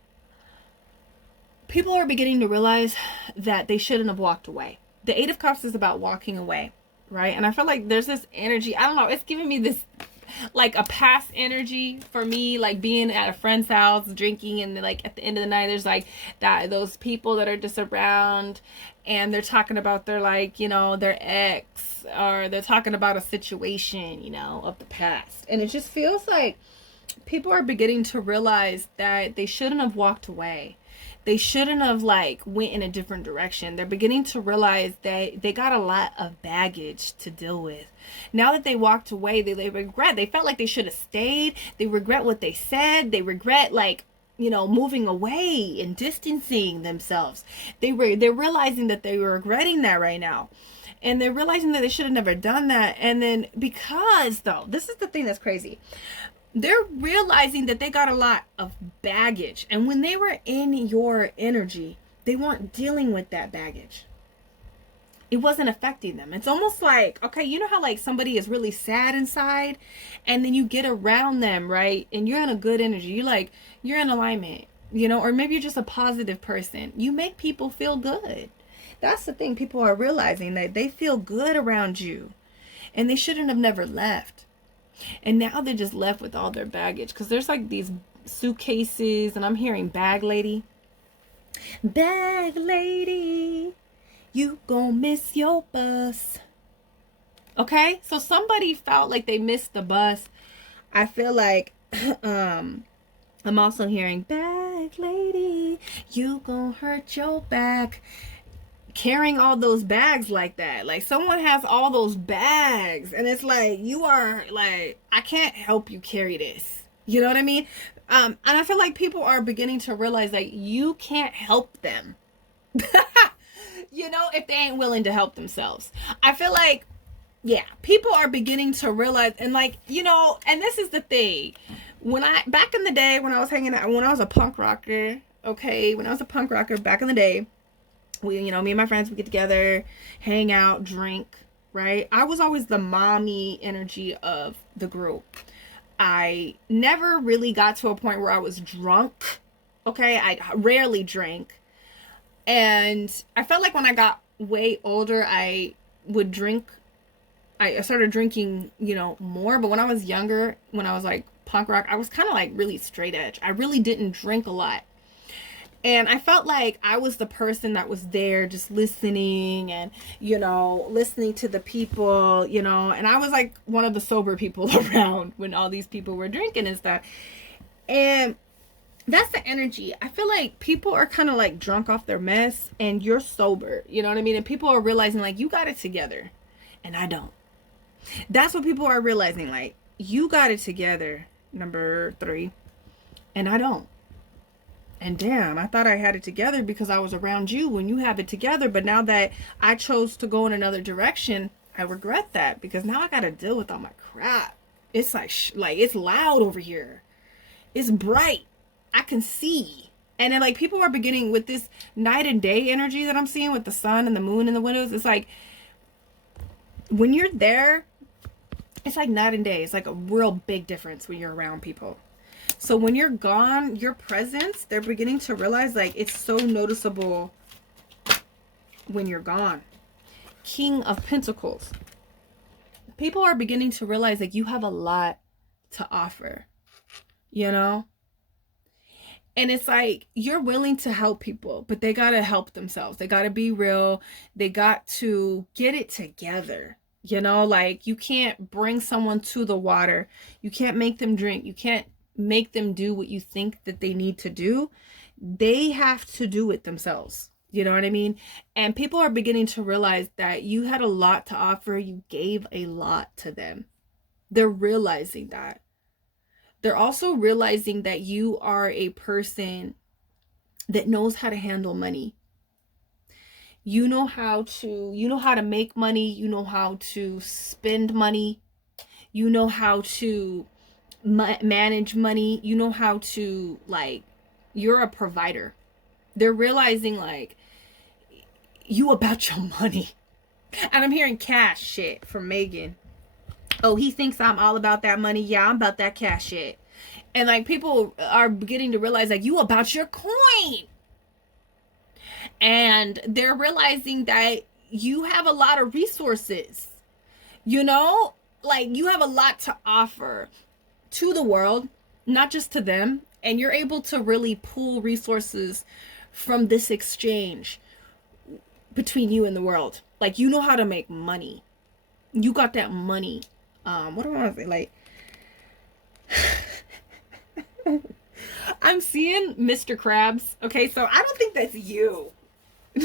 people are beginning to realize that they shouldn't have walked away. The 8 of Cups is about walking away, right? And I feel like there's this energy, I don't know, it's giving me this, like a past energy for me, like being at a friend's house drinking, and like at the end of the night there's like those people that are just around, and they're talking about their, like, you know, their ex, or they're talking about a situation, you know, of the past, and it just feels like people are beginning to realize that they shouldn't have walked away. They shouldn't have like went in a different direction. They're beginning to realize that they got a lot of baggage to deal with. Now that they walked away, they regret. They felt like they should have stayed. They regret what they said. They regret, like, you know, moving away and distancing themselves. They're realizing that they were regretting that right now. And they're realizing that they should have never done that. And then because, though, this is the thing that's crazy. They're realizing that they got a lot of baggage. And when they were in your energy, they weren't dealing with that baggage. It wasn't affecting them. It's almost like, okay, you know how like somebody is really sad inside, and then you get around them, right? And you're in a good energy. You're in alignment, you know, or maybe you're just a positive person. You make people feel good. That's the thing. People are realizing that they feel good around you, and they shouldn't have never left. And now they're just left with all their baggage, because there's like these suitcases, and I'm hearing bag lady. Bag lady, you gon' miss your bus. Okay, so somebody felt like they missed the bus. I feel like I'm also hearing bag lady, you gon' hurt your back. Carrying all those bags like that, like someone has all those bags, and it's like, you are like, I can't help you carry this, you know what I mean? And I feel like people are beginning to realize that you can't help them you know, if they ain't willing to help themselves. I feel like, yeah, people are beginning to realize, and like, you know, and this is the thing, back in the day when I was hanging out, when I was a punk rocker, okay, when I was a punk rocker back in the day, we, you know, me and my friends would get together, hang out, drink, right? I was always the mommy energy of the group. I never really got to a point where I was drunk. Okay, I rarely drank. And I felt like when I got way older, I would drink. I started drinking, you know, more. But when I was younger, when I was like punk rock, I was kind of like really straight edge. I really didn't drink a lot. And I felt like I was the person that was there just listening and, listening to the people, and I was like one of the sober people around when all these people were drinking and stuff. And that's the energy. I feel like people are kind of like drunk off their mess and you're sober, you know what I mean? And people are realizing like you got it together and I don't. That's what people are realizing, like you got it together, number 3, and I don't. And damn, I thought I had it together because I was around you when you have it together. But now that I chose to go in another direction, I regret that because now I got to deal with all my crap. It's like it's loud over here. It's bright. I can see. And then like people are beginning with this night and day energy that I'm seeing with the sun and the moon in the windows. It's like when you're there, it's like night and day. It's like a real big difference when you're around people. So when you're gone, your presence, they're beginning to realize like it's so noticeable when you're gone. King of Pentacles. People are beginning to realize like you have a lot to offer, And it's like you're willing to help people, but they got to help themselves. They got to be real. They got to get it together. Like you can't bring someone to the water. You can't make them drink. You can't make them do what you think that they need to do. They have to do it themselves. You know what I mean? And people are beginning to realize that you had a lot to offer. You gave a lot to them. They're realizing that. They're also realizing that you are a person that knows how to handle money. You know how to make money. You know how to spend money. You know how to manage money. You know how to, like, you're a provider. They're realizing like you about your money. And I'm hearing cash shit from Megan. Oh, he thinks I'm all about that money. Yeah, I'm about that cash shit. And like people are beginning to realize like you about your coin. And they're realizing that you have a lot of resources. Like you have a lot to offer to the world, not just to them. And you're able to really pull resources from this exchange between you and the world. Like you know how to make money. You got that money. What do I want to say? Like I'm seeing Mr. Krabs. Okay, so I don't think that's you.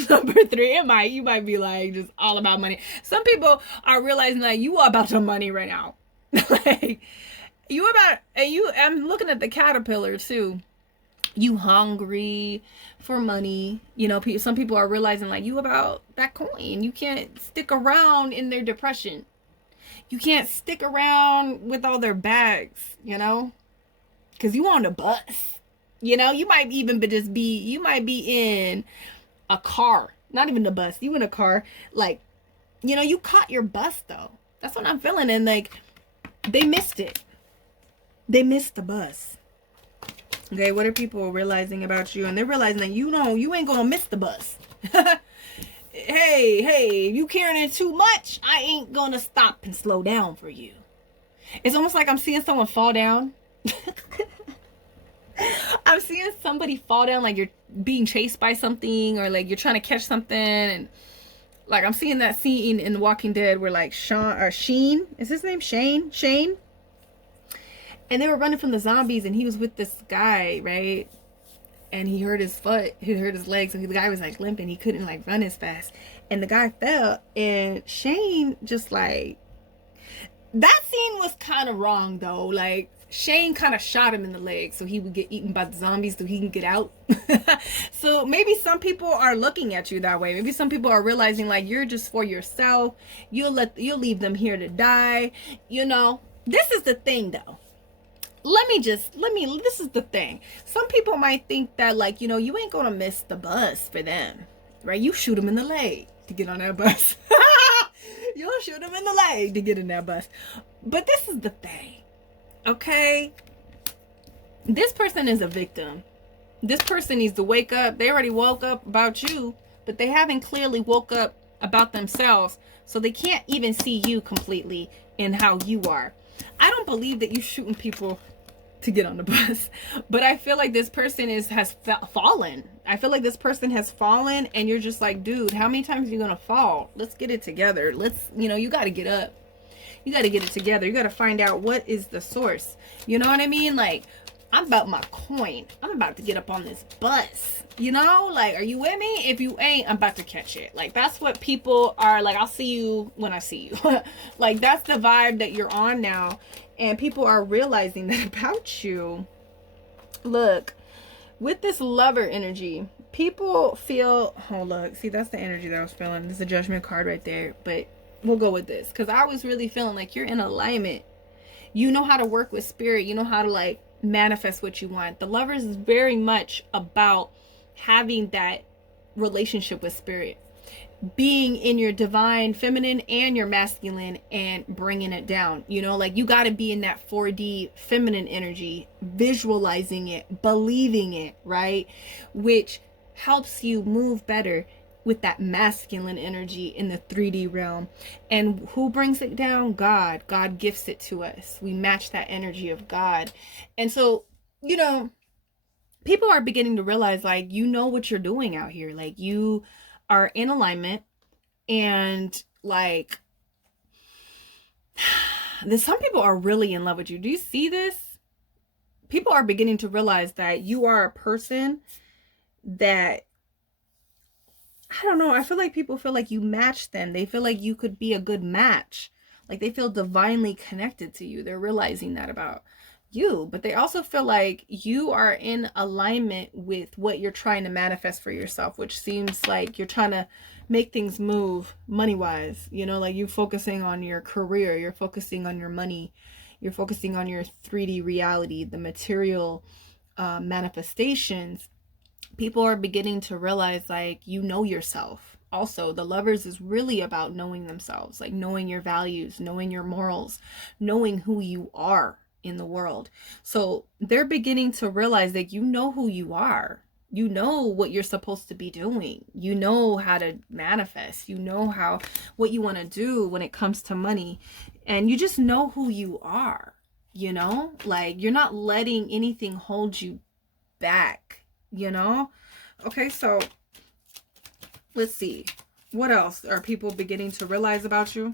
Number 3, you might be like just all about money. Some people are realizing like you are about your money right now. Like I'm looking at the caterpillar too. You hungry for money. Some people are realizing like you about that coin. You can't stick around in their depression. You can't stick around with all their bags, because you on the bus. You might even you might be in a car, not even the bus. You in a car, like, you caught your bus though. That's what I'm feeling. And like, they missed it. They missed the bus. Okay, what are people realizing about you? And they're realizing that you ain't gonna miss the bus. Hey, you carrying it too much, I ain't gonna stop and slow down for you. It's almost like I'm seeing someone fall down. I'm seeing somebody fall down like you're being chased by something, or like you're trying to catch something, and like I'm seeing that scene in The Walking Dead where like Shane, is his name Shane? And they were running from the zombies and he was with this guy, right? And he hurt his foot, he hurt his leg, so the guy was like limping, he couldn't like run as fast, and the guy fell, and Shane just like, that scene was kind of wrong though. Like Shane kind of shot him in the leg so he would get eaten by the zombies so he can get out. So maybe some people are looking at you that way. Maybe some people are realizing like you're just for yourself. You'll leave them here to die. This is the thing though. This is the thing. Some people might think that like, you ain't gonna miss the bus for them, right? You shoot them in the leg to get on that bus. You'll shoot them in the leg to get in that bus. But this is the thing. Okay, this person is a victim. This person needs to wake up. They already woke up about you, but they haven't clearly woke up about themselves, so they can't even see you completely in how you are. I don't believe that you shooting people to get on the bus. But I feel like this person has fallen. I feel like this person has fallen, and you're just like, dude, how many times are you gonna fall? Let's get it together. Let's, you got to get up. You got to get it together. You got to find out what is the source. You know what I mean? Like, I'm about my coin. I'm about to get up on this bus. Like, are you with me? If you ain't, I'm about to catch it. Like, that's what people are like. I'll see you when I see you. Like, that's the vibe that you're on now. And people are realizing that about you. Look, with this lover energy, people feel, oh, look, see, that's the energy that I was feeling. There's a judgment card right there. But we'll go with this, because I was really feeling like you're in alignment. You know how to work with spirit. You know how to, like, manifest what you want. The lovers is very much about having that relationship with spirit, being in your divine feminine and your masculine and bringing it down. Like, you got to be in that 4D feminine energy, visualizing it, believing it, right? Which helps you move better with that masculine energy in the 3D realm. And who brings it down? God. God gifts it to us. We match that energy of God. And so, people are beginning to realize, like, what you're doing out here. Like, you are in alignment, and, like, some people are really in love with you. Do you see this? People are beginning to realize that you are a person that, I don't know, I feel like people feel like you match them. They feel like you could be a good match. Like, they feel divinely connected to you. They're realizing that about you. But they also feel like you are in alignment with what you're trying to manifest for yourself, which seems like you're trying to make things move money-wise. Like, you're focusing on your career. You're focusing on your money. You're focusing on your 3D reality, the material manifestations. People are beginning to realize, like, yourself. Also, the lovers is really about knowing themselves, like knowing your values, knowing your morals, knowing who you are in the world. So they're beginning to realize that you know who you are. You know what you're supposed to be doing. You know how to manifest. You know what you want to do when it comes to money. And you just know who you are, like, you're not letting anything hold you back. Okay, so let's see, what else are people beginning to realize about you?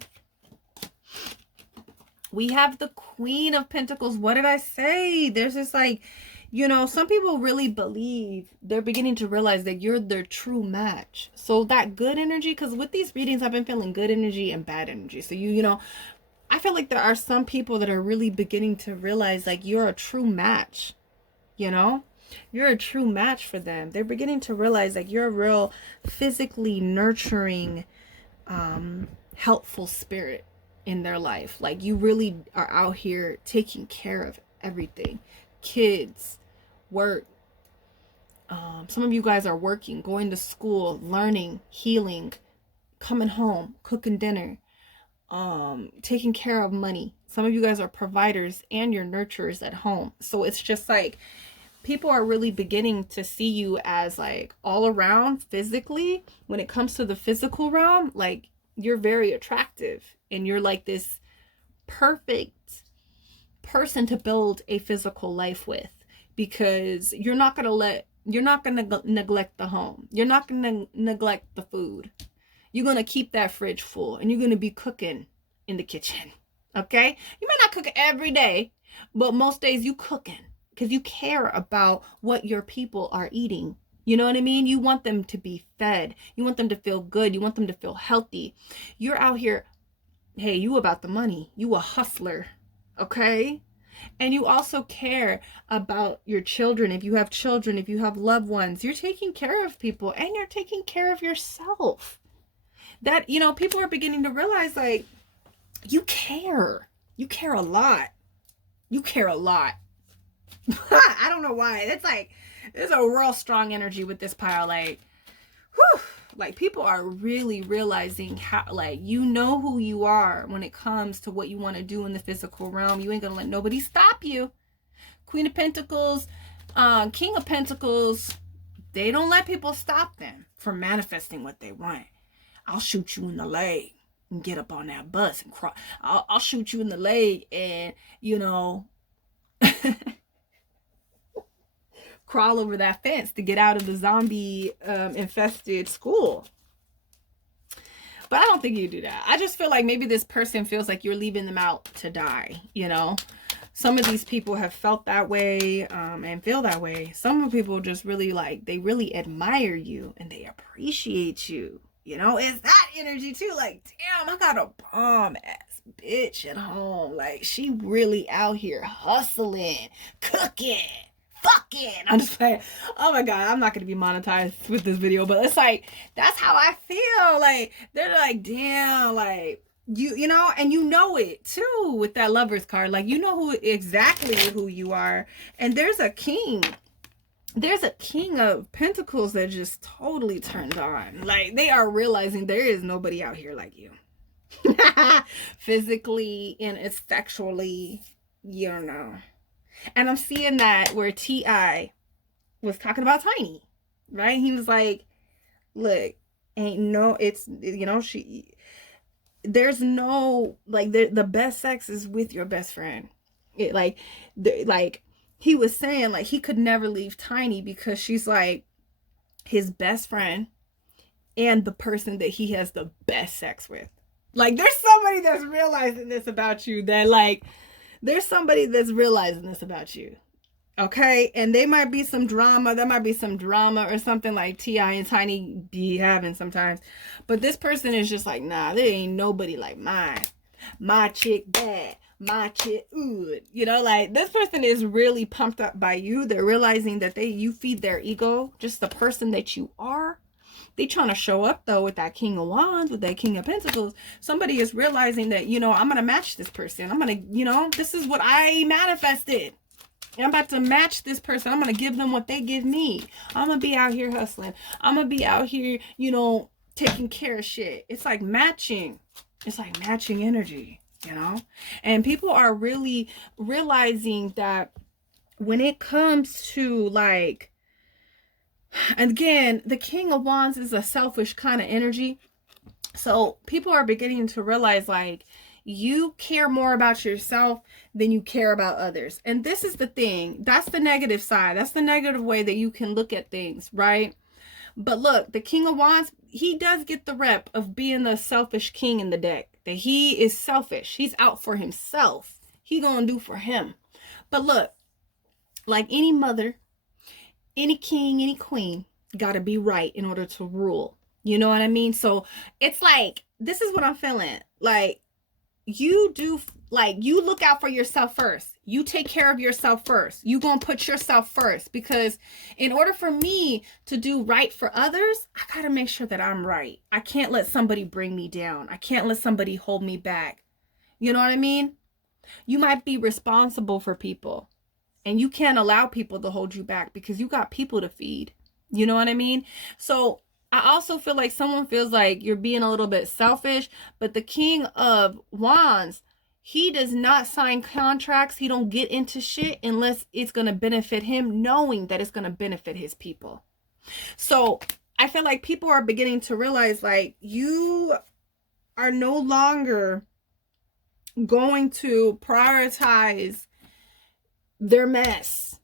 We have the Queen of Pentacles. What did I say? There's this, like, some people really believe, they're beginning to realize that you're their true match. So that good energy, because with these readings I've been feeling good energy and bad energy. So I feel like there are some people that are really beginning to realize, like, you're a true match. You're a true match for them. They're beginning to realize, like, you're a real physically nurturing, helpful spirit in their life. Like, you really are out here taking care of everything. Kids, work. Some of you guys are working, going to school, learning, healing, coming home, cooking dinner, taking care of money. Some of you guys are providers and you're nurturers at home. So it's just like, people are really beginning to see you as, like, all around physically. When it comes to the physical realm, like, you're very attractive, and you're like this perfect person to build a physical life with, because you're not going to neglect the home. You're not going to neglect the food. You're going to keep that fridge full, and you're going to be cooking in the kitchen. Okay? You might not cook every day, but most days you cooking. Because you care about what your people are eating. You know what I mean? You want them to be fed. You want them to feel good. You want them to feel healthy. You're out here, hey, you about the money. You a hustler, okay? And you also care about your children. If you have children, if you have loved ones, you're taking care of people, and you're taking care of yourself. That, people are beginning to realize, like, you care. You care a lot. You care a lot. I don't know why. It's like, there's a real strong energy with this pile. Like, whew, like, people are really realizing how, like, who you are when it comes to what you want to do in the physical realm. You ain't gonna let nobody stop you. Queen of Pentacles, King of Pentacles, they don't let people stop them from manifesting what they want. I'll shoot you in the leg and get up on that bus and cry. I'll shoot you in the leg and, crawl over that fence to get out of the zombie infested school. But I don't think you do that. I just feel like maybe this person feels like you're leaving them out to die, you know? Some of these people have felt that way and feel that way. Some people just really like, they really admire you and they appreciate you. You know, it's that energy too. Like, damn, I got a bomb ass bitch at home. Like, she really out here hustling, cooking, fucking. I'm just like, oh my God, I'm not going to be monetized with this video. But it's like, that's how I feel. Like, they're like, damn, like, you know, and you know it too with that Lover's card. Like, you know exactly who you are. And there's a king. There's a king of pentacles that just totally turned on. Like, they are realizing there is nobody out here like you. Physically and sexually, you don't know. And I'm seeing that where T.I. was talking about Tiny, right? He was like, look, ain't no, it's, you know, there's no, like, the best sex is with your best friend. It, like, he was saying, like, he could never leave Tiny because she's, like, his best friend and the person that he has the best sex with. Like, there's somebody that's realizing this about you that, like, there's somebody that's realizing this about you. Okay? And there might be some drama. There might be some drama or something like T.I. and Tiny be having sometimes. But this person is just like, nah, there ain't nobody like mine. My chick bad. My chick good. You know, like, this person is really pumped up by you. They're realizing that you feed their ego, just the person that you are. They trying to show up though with that King of Wands, with that King of Pentacles. Somebody is realizing that, you know, I'm going to match this person. I'm going to, you know, this is what I manifested. And I'm about to match this person. I'm going to give them what they give me. I'm going to be out here hustling. I'm going to be out here, you know, taking care of shit. It's like matching. It's like matching energy, you know? And people are really realizing that when it comes to, like, again, the King of Wands is a selfish kind of energy. So people are beginning to realize, like, you care more about yourself than you care about others. And this is the thing. That's the negative side. That's the negative way that you can look at things, right? But look, the King of Wands, he does get the rep of being the selfish king in the deck. That he is selfish. He's out for himself. He gonna do for him. But look, like any mother, any king, any queen, gotta be right in order to rule. You know what I mean? So it's like, this is what I'm feeling. Like, you do, like, you look out for yourself first. You take care of yourself first. You gonna put yourself first, because in order for me to do right for others, I gotta make sure that I'm right. I can't let somebody bring me down. I can't let somebody hold me back. You know what I mean? You might be responsible for people, and you can't allow people to hold you back because you got people to feed. You know what I mean? So I also feel like someone feels like you're being a little bit selfish, but the King of Wands, he does not sign contracts. He don't get into shit unless it's going to benefit him, knowing that it's going to benefit his people. So I feel like people are beginning to realize, like, you are no longer going to prioritize their mess,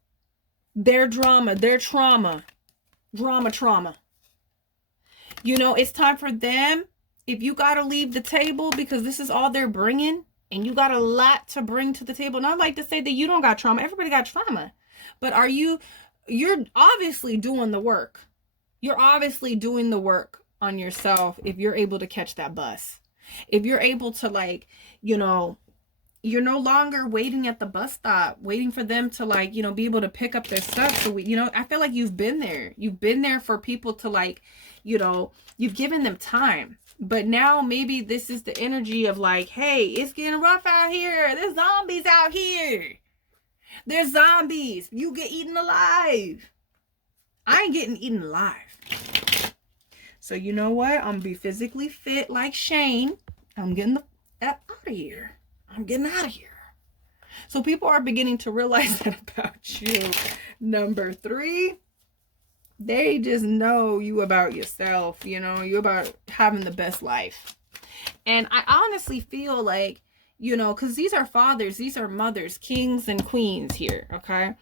their drama, their trauma. You know, it's time for them. If you got to leave the table because this is all they're bringing, and you got a lot to bring to the table. And I like to say that you don't got trauma. Everybody got trauma. But you're obviously doing the work. You're obviously doing the work on yourself if you're able to catch that bus. If you're able to, like, you know, you're no longer waiting at the bus stop, waiting for them to, like, you know, be able to pick up their stuff. So, you know, I feel like you've been there. You've been there for people to, like, you know, you've given them time. But now maybe this is the energy of, like, hey, it's getting rough out here. There's zombies out here. There's zombies. You get eaten alive. I ain't getting eaten alive. So you know what? I'm going to be physically fit like Shane. I'm getting the out of here. I'm getting out of here. So people are beginning to realize that about you. Number 3, they just know you about yourself. You know, you about having the best life. And I honestly feel like you know, because these are fathers, these are mothers, kings and queens here, okay?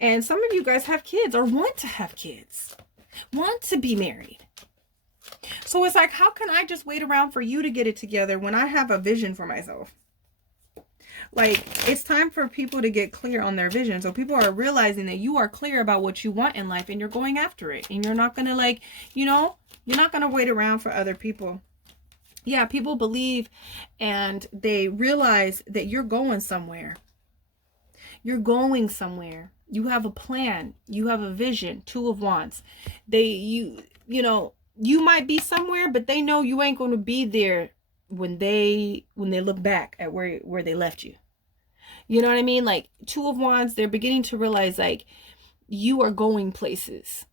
And some of you guys have kids or want to have kids, want to be married. So it's like, how can I just wait around for you to get it together when I have a vision for myself? Like, it's time for people to get clear on their vision. So people are realizing that you are clear about what you want in life and you're going after it. And you're not going to, like, you know, you're not going to wait around for other people. Yeah, people believe and they realize that you're going somewhere. You're going somewhere. You have a plan. You have a vision. Two of Wands. You know, you might be somewhere, but they know you ain't going to be there when they look back at where they left you. You know what I mean? Like, Two of Wands, they're beginning to realize, like, you are going places.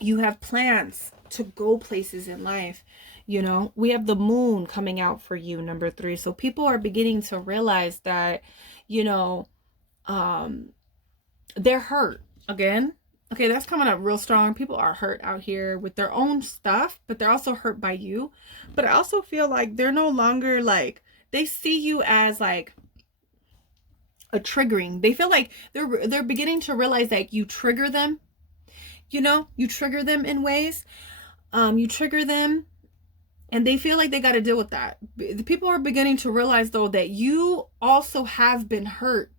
You have plans to go places in life. You know, we have the moon coming out for you, number 3. So people are beginning to realize that, you know, they're hurt again. Okay, that's coming up real strong. People are hurt out here with their own stuff, but they're also hurt by you. But I also feel like they're no longer, like, they see you as like a triggering. They feel like they're beginning to realize that you trigger them. You know, you trigger them in ways. You trigger them and they feel like they got to deal with that. The people are beginning to realize, though, that you also have been hurt.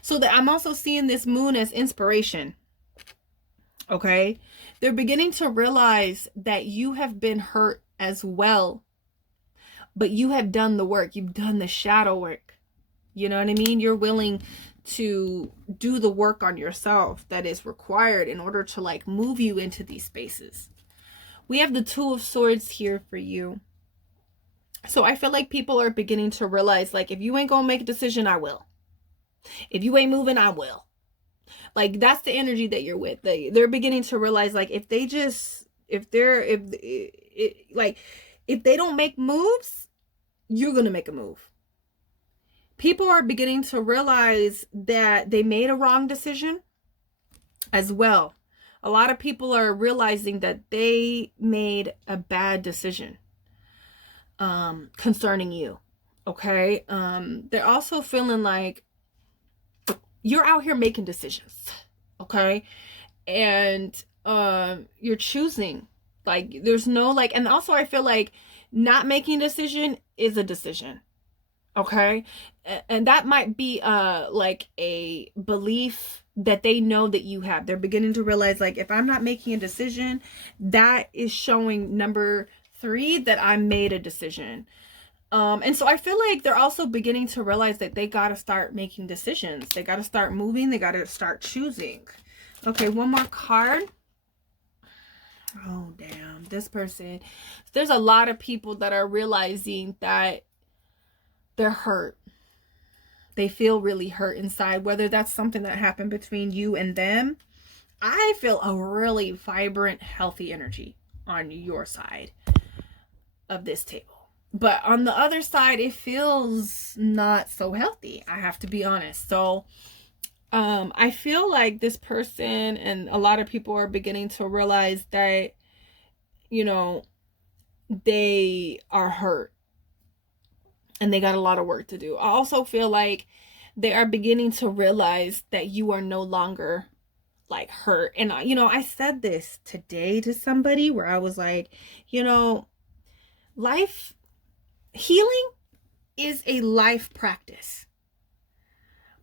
So that I'm also seeing this moon as inspiration. Okay, they're beginning to realize that you have been hurt as well, but you have done the work. You've done the shadow work. You know what I mean? You're willing to do the work on yourself that is required in order to, like, move you into these spaces. We have the Two of Swords here for you. So I feel like people are beginning to realize, like, if you ain't gonna make a decision, I will. If you ain't moving, I will. Like, that's the energy that you're with. They're beginning to realize, like, if they don't make moves, you're going to make a move. People are beginning to realize that they made a wrong decision as well. A lot of people are realizing that they made a bad decision concerning you. Okay. They're also feeling like you're out here making decisions, okay? And you're choosing. Like, there's no, like, and also I feel like not making a decision is a decision, okay? And that might be like a belief that they know that you have. They're beginning to realize, like, if I'm not making a decision, that is showing, number 3, that I made a decision. And so I feel like they're also beginning to realize that they got to start making decisions. They got to start moving. They got to start choosing. Okay, one more card. Oh, damn. This person. There's a lot of people that are realizing that they're hurt. They feel really hurt inside, whether that's something that happened between you and them. I feel a really vibrant, healthy energy on your side of this table. But on the other side, it feels not so healthy. I have to be honest. So I feel like this person and a lot of people are beginning to realize that, you know, they are hurt and they got a lot of work to do. I also feel like they are beginning to realize that you are no longer, like, hurt. And, you know, I said this today to somebody where I was like, you know, healing is a life practice.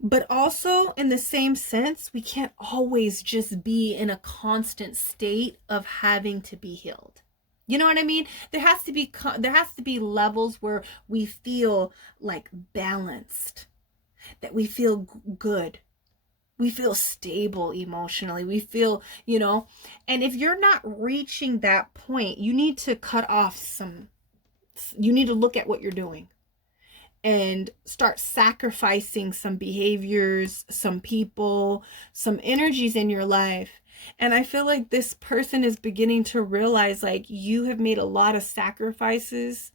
But also, in the same sense, we can't always just be in a constant state of having to be healed. You know what I mean? There has to be levels where we feel, like, balanced, that we feel good. We feel stable emotionally. We feel, you know, and if you're not reaching that point, you need to cut off you need to look at what you're doing and start sacrificing some behaviors, some people, some energies in your life. And I feel like this person is beginning to realize, like, you have made a lot of sacrifices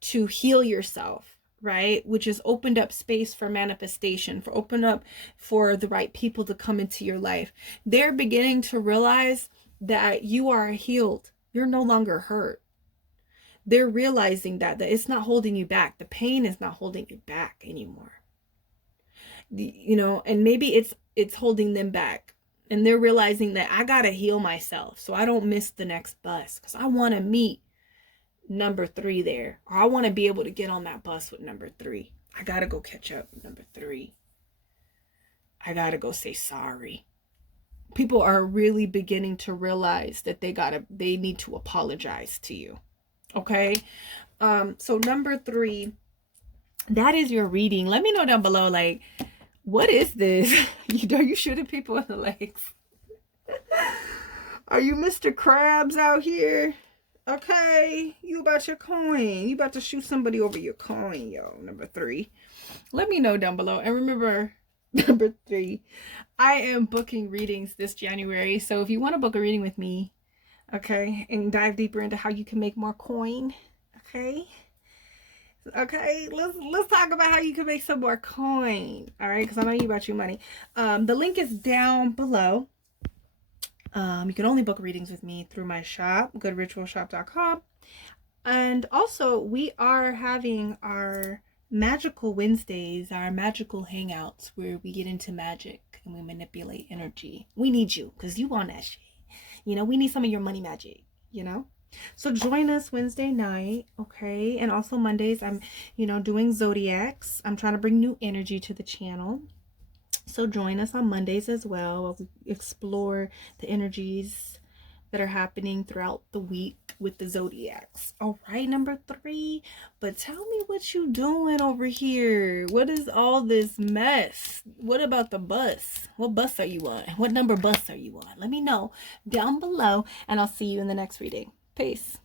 to heal yourself, right? Which has opened up space for manifestation, opened up for the right people to come into your life. They're beginning to realize that you are healed. You're no longer hurt. they're realizing that it's not holding you back. The pain is not holding you back anymore. You know, and maybe it's holding them back, and they're realizing that I gotta heal myself so I don't miss the next bus, because I want to meet number 3 there, or I want to be able to get on that bus with number 3. I gotta go catch up with number 3. I gotta go say sorry. People are really beginning to realize that they need to apologize to you. Okay. So number 3, that is your reading. Let me know down below, like, what is this? Are you shooting people in the legs? Are you Mr. Krabs out here? Okay, you about your coin. You about to shoot somebody over your coin, yo. Number 3. Let me know down below. And remember, number 3, I am booking readings this January. So if you want to book a reading with me, okay, and dive deeper into how you can make more coin, okay, let's talk about how you can make some more coin. All right, because I know you about your money. The link is down below. You can only book readings with me through my shop, goodritualshop.com. And also, we are having our Magical Wednesdays, our magical hangouts, where we get into magic and we manipulate energy. We need you, because you want that shit. You know, we need some of your money magic, you know? So join us Wednesday night, okay? And also Mondays, I'm, doing zodiacs. I'm trying to bring new energy to the channel. So join us on Mondays as well, while we explore the energies that are happening throughout the week with the zodiacs. All right, number 3. But tell me what you doing over here. What is all this mess? What about the bus? What bus are you on? What number bus are you on? Let me know down below, and I'll see you in the next reading. Peace.